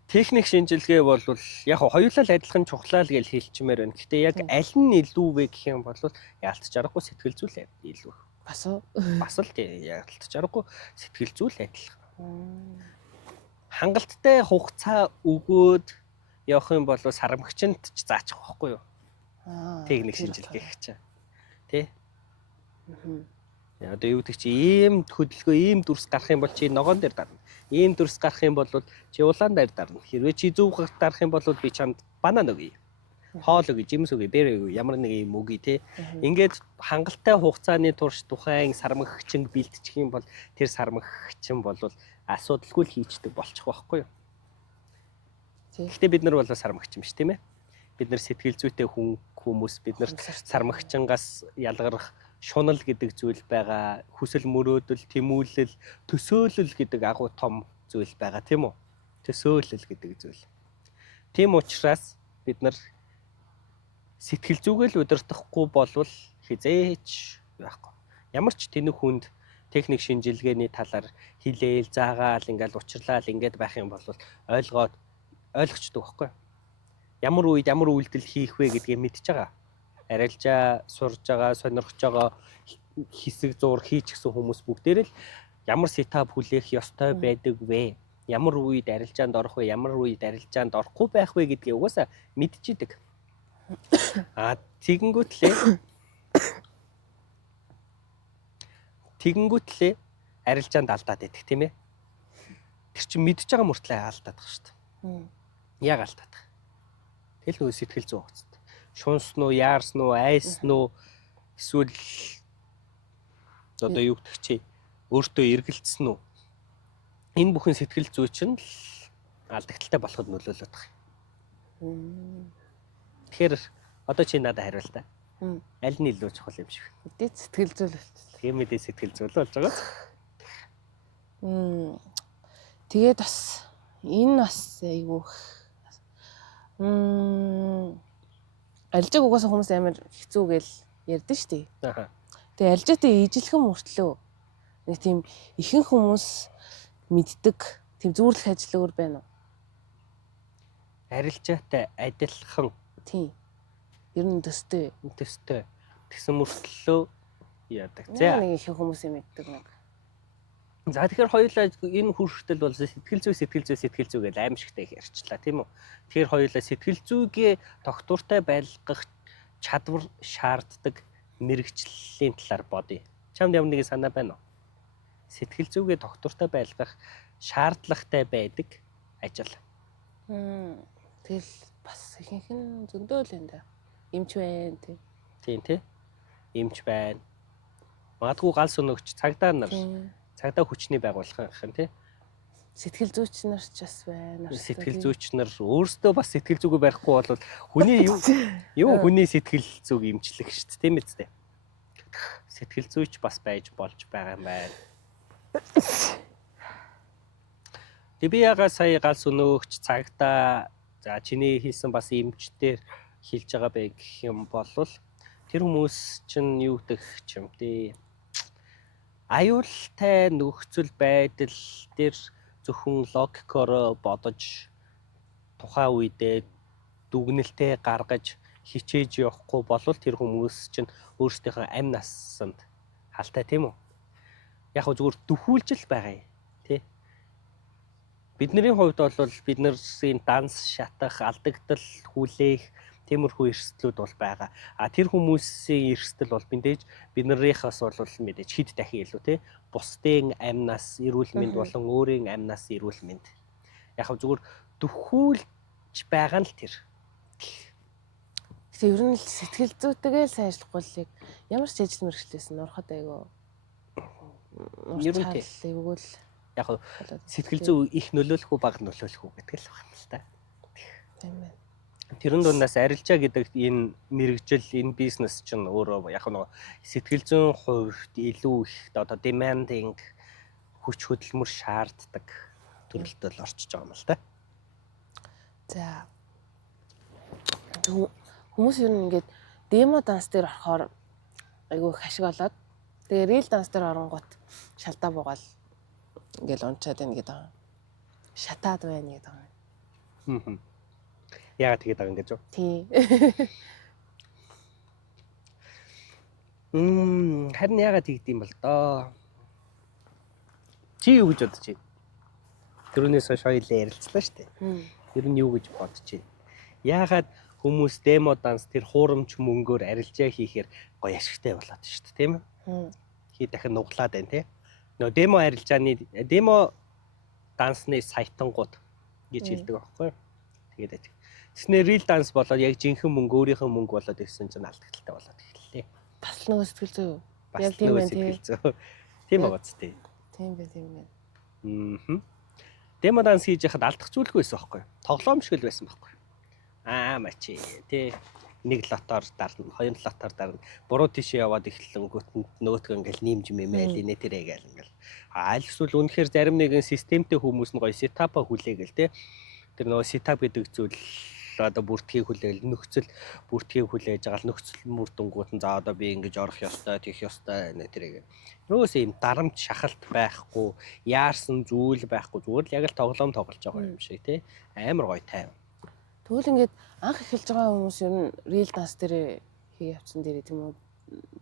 Техник шинжилгээ бол яг хоёулаа л адилхан чухлаа л гэж хэлчмээр байна. Гэтэ яг аль нь илүү вэ гэх юм бол яалтч аргагүй сэтгэл зүй илүү. Бас л тийм яалтч аргагүй сэтгэл зүй адилхан. Хангалттай хугацаа өгөөд явах юм бол сармагчинд ч заачих байхгүй юу? Техник шинжилгээ гэх чинь. Тэ? Яа одоо юу гэдэг чи ийм хөдөлгөөн ийм дүрс гарах юм бол чи ногоон дээр дарна. Ийм дүрс гарах юм бол чи улаан дээр дарна. Хэрвээ чи зөв дарах юм бол би чамд банан өгье. Хоол өгье, жимс өгье, бэр өгье, ямар нэг юм өгье те. Ингээд хангалттай хугацааны турш тухайн сармагчин бэлтчих юм бол тэр сармагчин бол асуудалгүй л хийчдэг болчих واخгүй юу? Гэхдээ бид нар бол сармагчин биш тийм ээ. Бид нар сэтгэл зүйтэй хүмүүс бид нар сармагчингаас ялгарах шунал гэдэг зүйл байгаа, хүсэл мөрөөдөл, тэмүүлэл, төсөөлөл гэдэг агуу том зүйл байгаа тийм үү? Төсөөлөл гэдэг зүйл. Тийм учраас бид нар сэтгэл зүгэл удирдахгүй болвол хизээч байхгүй. Ямар ч тэнэг хүнд техник шинжилгээний талаар хэлээл, заагаал, ингээл учирлал ингээд байх юм бол ойлгочдөг байхгүй. Ямар үед ямар үйлдэл хийх вэ гэдгийг мэдчихэж байгаа. Арилжаа сурж байгаа, сонирхож байгаа хэсэг зур хийчихсэн хүмүүс бүгдээр л ямар сетап хүлээх ёстой байдаг вэ? Ямар үед арилжаанд орох вэ? Ямар үед арилжаанд орохгүй байх вэ гэдгийг угаасаа мэдчихэдэг. Тэгэнгүүтлээ арилжаанд алдаад идэх тийм ээ. Тэр чинь мэдж байгаа мөртлөө алдаад байгаа шүү дээ. Яг алдаад байгаа. Тэгэл нөгөө сэтгэл зүй хугацаа. Шунсан уу, яарсан уу, айсан уу, эсвэл одоо юу гэдэг чи өөртөө эргэлдсэн үү? Энэ бүхэн сэтгэл зүй чинь алдагдaltaй болоход нөлөөлөд байгаа юм. Тэгэхээр одоо чи надад хариул та. Мм. Аль нь илүү чухал юм шиг. Мэдээ сэтгэл зүйн болчихлоо. Тийм мэдээ сэтгэл зүйн болж байгаа. Тэгээд бас энэ бас айгүйх альжиг угаасаа хүмүүс амар хэцүү гээл ярьдэн штий. Аа. Тэгээ альжаатай ижилхэн мөртлөө нэг тийм ихэнх хүмүүс мэддэг тийм зүүрлэх ажил өөр байна уу? Арилжаатай адилхан Тийм. Ер нь төстэй. төстэй тэгсэн мөртлөө яадаг. За нэг ихэнх хүмүүс юм мэддэг нэг. За тэгэхээр хоёулаа энэ хүртэл бол сэтгэл зүй гэж аимшигтай ярьчлаа тийм үү. Тэгэхээр хоёулаа сэтгэл зүйгээ тогтвортой байлгах чадвар шаарддаг мэрэгжлийн талаар бодъё. Чамд ямар нэгэн санаа байна уу? Сэтгэл зүйгээ тогтвортой байлгах шаардлагатай байдаг ажил. Тэгэл бас ихэнх нь зөндөө л энэ. Эмч байна тийм. Тийм тий. Эмч байна. Магадгүй галс өнөөгч цагдаа нар цагдаа хүчний байгууллага гэх юм тий. Сэтгэл зүйч нар ч бас байна. Сэтгэл зүйч нар өөрсдөө бас сэтгэл зүгээ барихгүй бол хүний юу хүний сэтгэл зүг эмчлэх шүү дээ тийм үстэй. Сэтгэл зүйч бас байж болж байгаа юм байна. Тэг би яга сая галс өнөөгч цагдаа за чиний хийсэн бас эмчтэр хэлж байгаа бэ гэх юм бол тэр хүмүүс чинь юу гэх юм тий. Аюултай нөхцөл байдал дээр зөвхөн логикоор бодож тухайн үедээ дүгнэлтээ гаргаж хичээж явахгүй бол тэр хүмүүс чинь өөрсдийнхөө амь насанд халтай тийм үү? Яг зүгээр дөхүүлж л байгаа юм тий. Бидний хувьд бол бидний данс шатах, алдагдал хүлээх тиймэрхүү эрсдлүүд бол байгаа. А тэр хүмүүсийн эрсдэл бол мэдээж биднэрийнхээс бол мэдээж хэд дахин илүү тий. Бусдын амнаас эрүүл мэнд болон өөрийн амнаас эрүүл мэнд. Яг зүгээр дөхүүлж байгаа нь л тэр. Тэгээ ер нь л сэтгэл зүйтэйгээ л сайн ажиллахгүй л яг ямар ч ажил мэргэжлээс нурахад айгу. Ер нь эвгүй л яг сэтгэл зүй их нөлөөлөх үү бага нөлөөлөх үү гэдэг л байна л та. Тийм байна. Тэрэн дундаас арилжаа гэдэг энэ мэрэгжил, энэ бизнес чинь өөрөө яг нэг сэтгэл зүйн хувьд илүү их одоо demanding хүч хөдөлмөр шаарддаг төрөлтөд орчиж байгаа юм л та. За. Хүмүүс ер нь ингээд демо данс дээр орохоор айгүй их ашиг олоод тэгээ рил данс дээр оронгууд шалдаа буугаал ингээл унчаад байна гэдэг юм. Шатаад байна гэдэг юм. Яагаад тэгээд байгаа юм гэж юу? Тий. Харин яагаад тэгдэм бол доо? Чи юу гэж бодож байна? Тэрнээс хойш хоёулаа ярилцлаа шүү дээ. Ер нь юу гэж бодож байна? Яагаад хүмүүс демо данс тэр хуурамч мөнгөөр арилжаа хийхээр гоё ашигтай болоод шүү дээ, тийм үү? Хий дахин нуглаад байна тий. Нөө демо арилжааны демо дансны сайтангууд гэж хэлдэг байхгүй юу? Тэгээд тэснэ рил данс болоод яг жинхэнэ мөнгө өөрийнхөө мөнгө болоод ирсэн чинь алдагдaltaй болоод эхэллээ. Бас нөгөө сэтгэл зүй юу? Яг тийм байх тийм. Тийм байгаа ч тийм. Тийм байна. Демо данс хийж яхад алдах зүйлгүй байсан байхгүй юу? Тоглоом шиг л байсан байхгүй юу? Мачи тий. Нэг лотоор дарна, хоёр лотоор дарна. Буруу тишээ яваад эхлэнгүүт нөгөөтгөө ингээл нимж мэмэл инэ тэрэ гээл ингээл. Аль эсвэл үнэхээр зарим нэгэн системтэй хүмүүс нь гоё сетапа хүлээгээл тий. Тэр нөгөө сетап гэдэг зүйл одоо бүртгийг хүлээл нөхцөл бүртгийг хүлээж байгаа л нөхцөл мөрдөнгүүд нь за одоо би ингэж орох ёстой, тийх ёстой нэ тэрэг. Нөөс юм дарамт шахалт байхгүй, яарсан зүйл байхгүй зүгээр л яг л тоглоом тоглож байгаа юм шиг тий. Амар гоё тайв. Тэгвэл ингээд анх эхэлж байгаа хүмүүс ер нь рил данс дээр хий явцсан дээр тийм үү?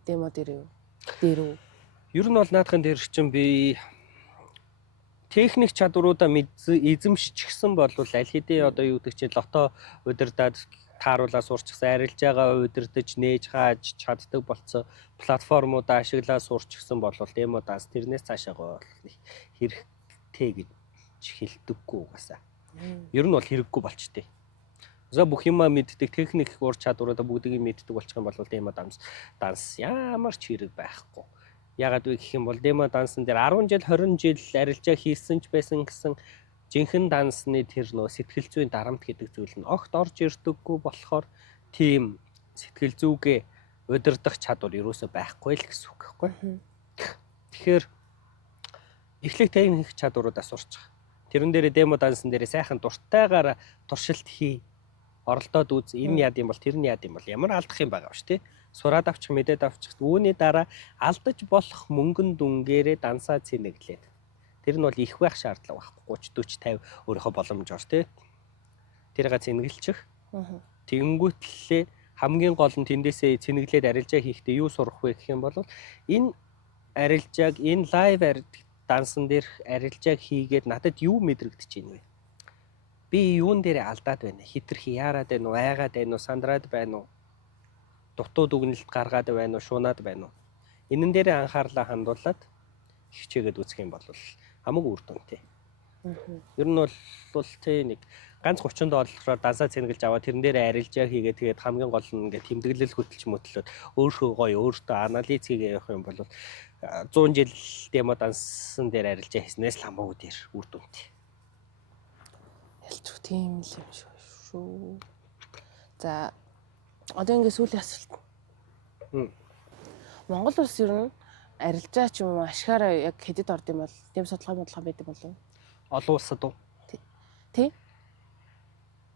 Демо дээр үү? Дээр үү? Ер нь бол наадхын дээр чинь би техник чадваруудаа эзэмшчихсэн бол аль хэдийн одоо юу гэдэг чинь лото удирдаад тааруулаа сурчсан арилж байгаа удирдах нээж хааж чаддаг болцсон платформудаа ашиглаа сурчсан бол демо данс тэрнээс цаашаа гоо хэрэгтэй гэж хэлдэггүй угаасаа. Ер нь бол хэрэггүй болчтой. За бүх юма мэддэг техник ур чадваруудаа бүгдийг мэддэг болчих юм бол демо данс ямар ч хэрэг байхгүй. Ягаад вэ гэх юм бол демо дансан дээр 10 жил 20 жил арилжаа хийсэн ч байсан гэсэн жинхэнэ дансны тэр нөө сэтгэл зүйн дарамт гэдэг зүйл нь огт орж ирдэггүй болохоор тийм сэтгэл зүгээ удирдах чадвар ерөөсөө байхгүй л гэсэн үг байхгүй. Тэгэхээр эхлэх техник чадваруудаас сурч байгаа. Тэрэн дээрээ демо дансан дээрээ сайхан дуртайгаар туршилт хий. Оролдоод үз. Энэ яад юм бол тэр нь яад юм бол ямар алдах юм байгаа шүү, тий. Сураад авчих, мэдээд авчих. Үүний дараа алдаж болох мөнгөн дүнгээрээ дансаа цэнэглээд. Тэр нь бол их байх шаардлага байхгүй. 30 40 50 өөрийнхөө боломжоор тий. Тэрийг цэнэглчих. Тэнгүүтлээ хамгийн гол нь тэндээсээ цэнэглээд арилжаа хийхдээ юу сурах вэ гэх юм бол энэ арилжааг энэ лайв дансан дээр арилжааг хийгээд надад юу мэдрэгдэж байна вэ? Би юун дээр алдаад байна? Хитрхи яарад байна уу? Айгаад байна уу? Сандраад байна уу? Дутуу дүгнэлт гаргаад байна уу? Шунаад байна уу? Энэн дээр анхаарлаа хандуулад хичээгээд үзэх юм бол хамаагүй үр дүнтэй. Ер нь бол тий нэг ганц $30-оор дансаа цэнгэлж аваад тэрэн дээр арилжаа хийгээд тэгээд хамгийн гол нь ингээд тэмдэглэл хөтөлж мөтлөөд өөрөө гоё өөртөө анализ хийгээ явах юм бол 100 жил демо дансан дээр арилжаа хийснээс л хамаагүй дээр үр дүнтэй. Ялч тийм л юм шүү. За одоо ингээд сүүлийн асуулт. Монгол улс ер нь арилжаа ч юм уу ашгаараа яг хэдэд орд юм бол дэм судалгаа байдаг болов уу? Олон улсад уу? Тий.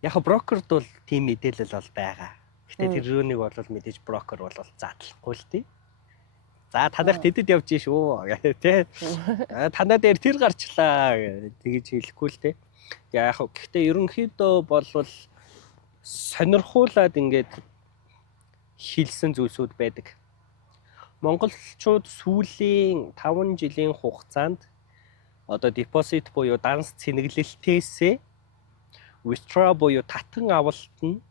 Яг брокерд бол тийм мэдээлэл бол байгаа. Гэтэ тэр юуныг бол мэдээж брокер бол задлахгүй л тий. За танах тэдэд явж шүү гэх тий. Танаа дээр тэр гарчлаа тэгэж хэлэхгүй л тий. Яг гэхдээ ерөнхийдөө бол сонирхуулаад ингээд хэлсэн зүйлсүүд байдаг. Монголчууд сүүлийн 5 жилийн хугацаанд одоо депозит буюу данс цэнэглэлтээсээ withdraw буюу татан авалт нь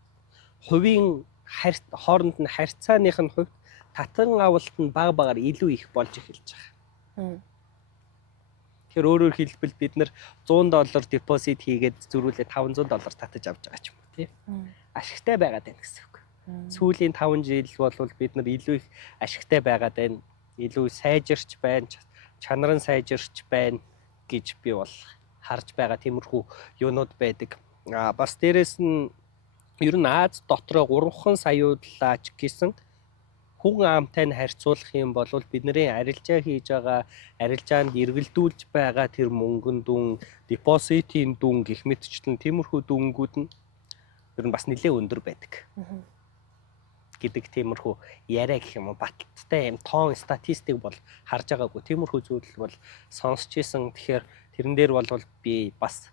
хувийн хооронд нь харьцааных нь хувьд татан авалт нь бага багаар илүү их болж эхэлж байгаа. Тэгэхээр өөрөөр хэлбэл бид нар $100 депозит хийгээд зөрүүлээ $500 татаж авч байгаа ч юм уу тий. Ашигтай байгаад байна гэсэн үг. Сүүлийн 5 жил бол бид нар илүү их ашигтай байгаад байна. Илүү сайжирч байна, чанар нь сайжирч байна гэж би бол харж байгаа тиймэрхүү юунууд байдаг. Бас дээрэс нь ер нь Аз дотроо 3 саяудлаач гэсэн хүн амтай нь харьцуулах юм бол бидний арилжаа хийж байгаа, арилжаанд эргэлдүүлж байгаа тэр мөнгөн дүн, депозитийн дүн гэх мэтчлэн тиймэрхүү дүнгууд нь ер нь бас нэлээд өндөр байдаг. Гэдэг тиймэрхүү яриа гэх юм уу баталтай юм тоон статистик бол харж байгаагүй. Тиймэрхүү зүйл бол сонсч ийсэн. Тэгэхээр тэрэн дээр бол би бас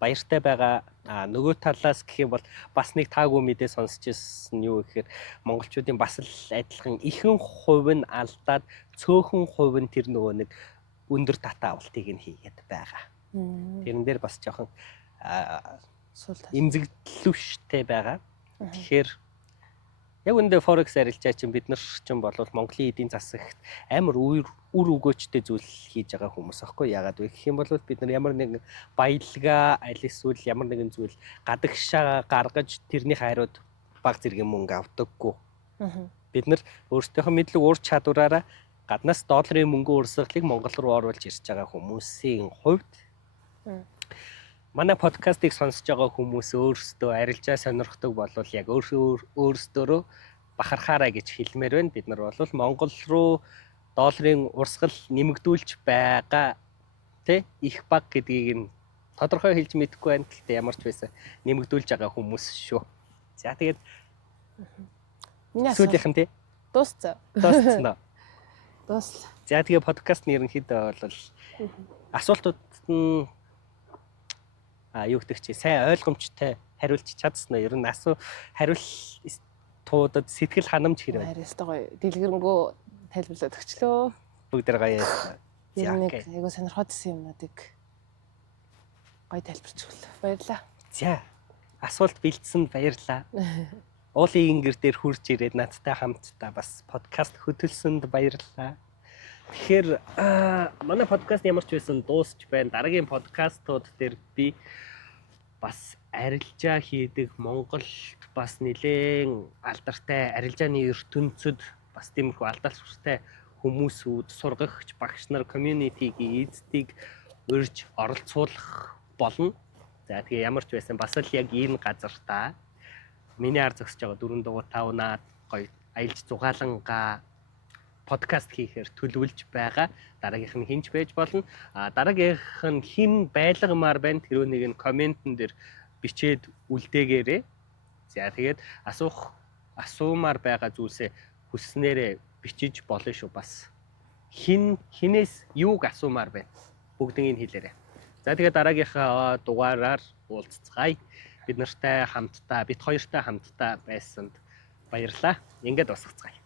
баяртай байгаа. Нөгөө талаас гэх юм бол бас нэг таагүй мэдээ сонсч ирсэн юу гэхээр монголчуудын бас л адилхан ихэнх хувь нь алдаад цөөхөн хувь нь тэр нөгөө нэг өндөр дата авалтыг нь хийгээд байгаа. Тэрэн дээр бас жоохон эмзэгдлүүштэй байгаа. Тэгэхээр яг үндэ форекс арилжаа чинь бид нар чинь бол Монголын эдийн засагт амар үр өгөөчтэй зүйл хийж байгаа хүмүүс аахгүй яагаад вэ гэх юм бол бид нар ямар нэгэн баялгаа аль эсвэл ямар нэгэн зүйл гадагшаа гаргаж тэрний хариуд баг зэргийн мөнгө авдаггүй. Бид нар өөрсдийнхөө мэдлэг ур чадвараараа гаднаас долларын мөнгө урсгалыг Монгол руу оруулж ирж байгаа хүмүүсийн хувьд манай подкастыг сонсож байгаа хүмүүс өөрсдөө арилжаа сонирхдаг бол яг өөрсдөө бахархаарай гэж хэлмээр байна. Бид нар бол Монгол руу долларын урсгал нэмэгдүүлж байгаа тий их баг гэдгийг нь тодорхой хэлж мэдэхгүй байна. Гэхдээ ямар ч байсан нэмэгдүүлж байгаа хүмүүс шүү. За тэгээд сүүлийнх нь тий дууссан. Дууссан. Дуусла. За тэгээд подкастны ерөнхийдөө бол асуултууд нь юу гэдэг чи сайн ойлгомжтой хариулж чадсан нь ер нь хариултуудад сэтгэл ханамж хэрэг. Арайстай гоё дэлгэрэнгүй тайлбарлаад өгчлөө. Бүгд гоё. За нэг айгуу сонирхолтой юмнуудыг гоё тайлбарч өглөө. Баярлалаа. За асуулт бэлдсэнд баярлалаа. Уулын ингэр дээр хурж ирээд надтай хамтдаа бас подкаст хөтөлсөнд баярлалаа. Тэгэхээр манай подкаст ямар ч байсан дуусч байна. Дараагийн подкастууд дээр би бас арилжаа хийдэг Монголд бас нэлээд алдартай арилжааны ертөнцид бас тиймэрхүү алдартай хүмүүсүүд, сургагч, багш нар community-г эздийг урьж оролцуулах болно. За тэгээ ямар ч байсан бас л яг энэ газартаа миний ар зогсож байгаа 4 дугаар тавнаад гоё аялж зугаалангаа подкаст хийхээр төлөвлөж байгаа. Дараагийнх нь хинж байж болно. Дараагийнх нь хэн байлгамаар байна тэр үнийг нь комментэн дээр бичээд үлдээгээрэй. За тэгээд асуумаар байгаа зүйлсээ хүснээрээ бичиж болно шүү бас. Хинээс юуг асуумаар байна? Бүгднийг хэлээрэй. За тэгээд дараагийнхаа дугаараар уулзцгаая. Бид хоёртай хамтдаа байсанд баярлалаа. Ингээд дуусгацгаая.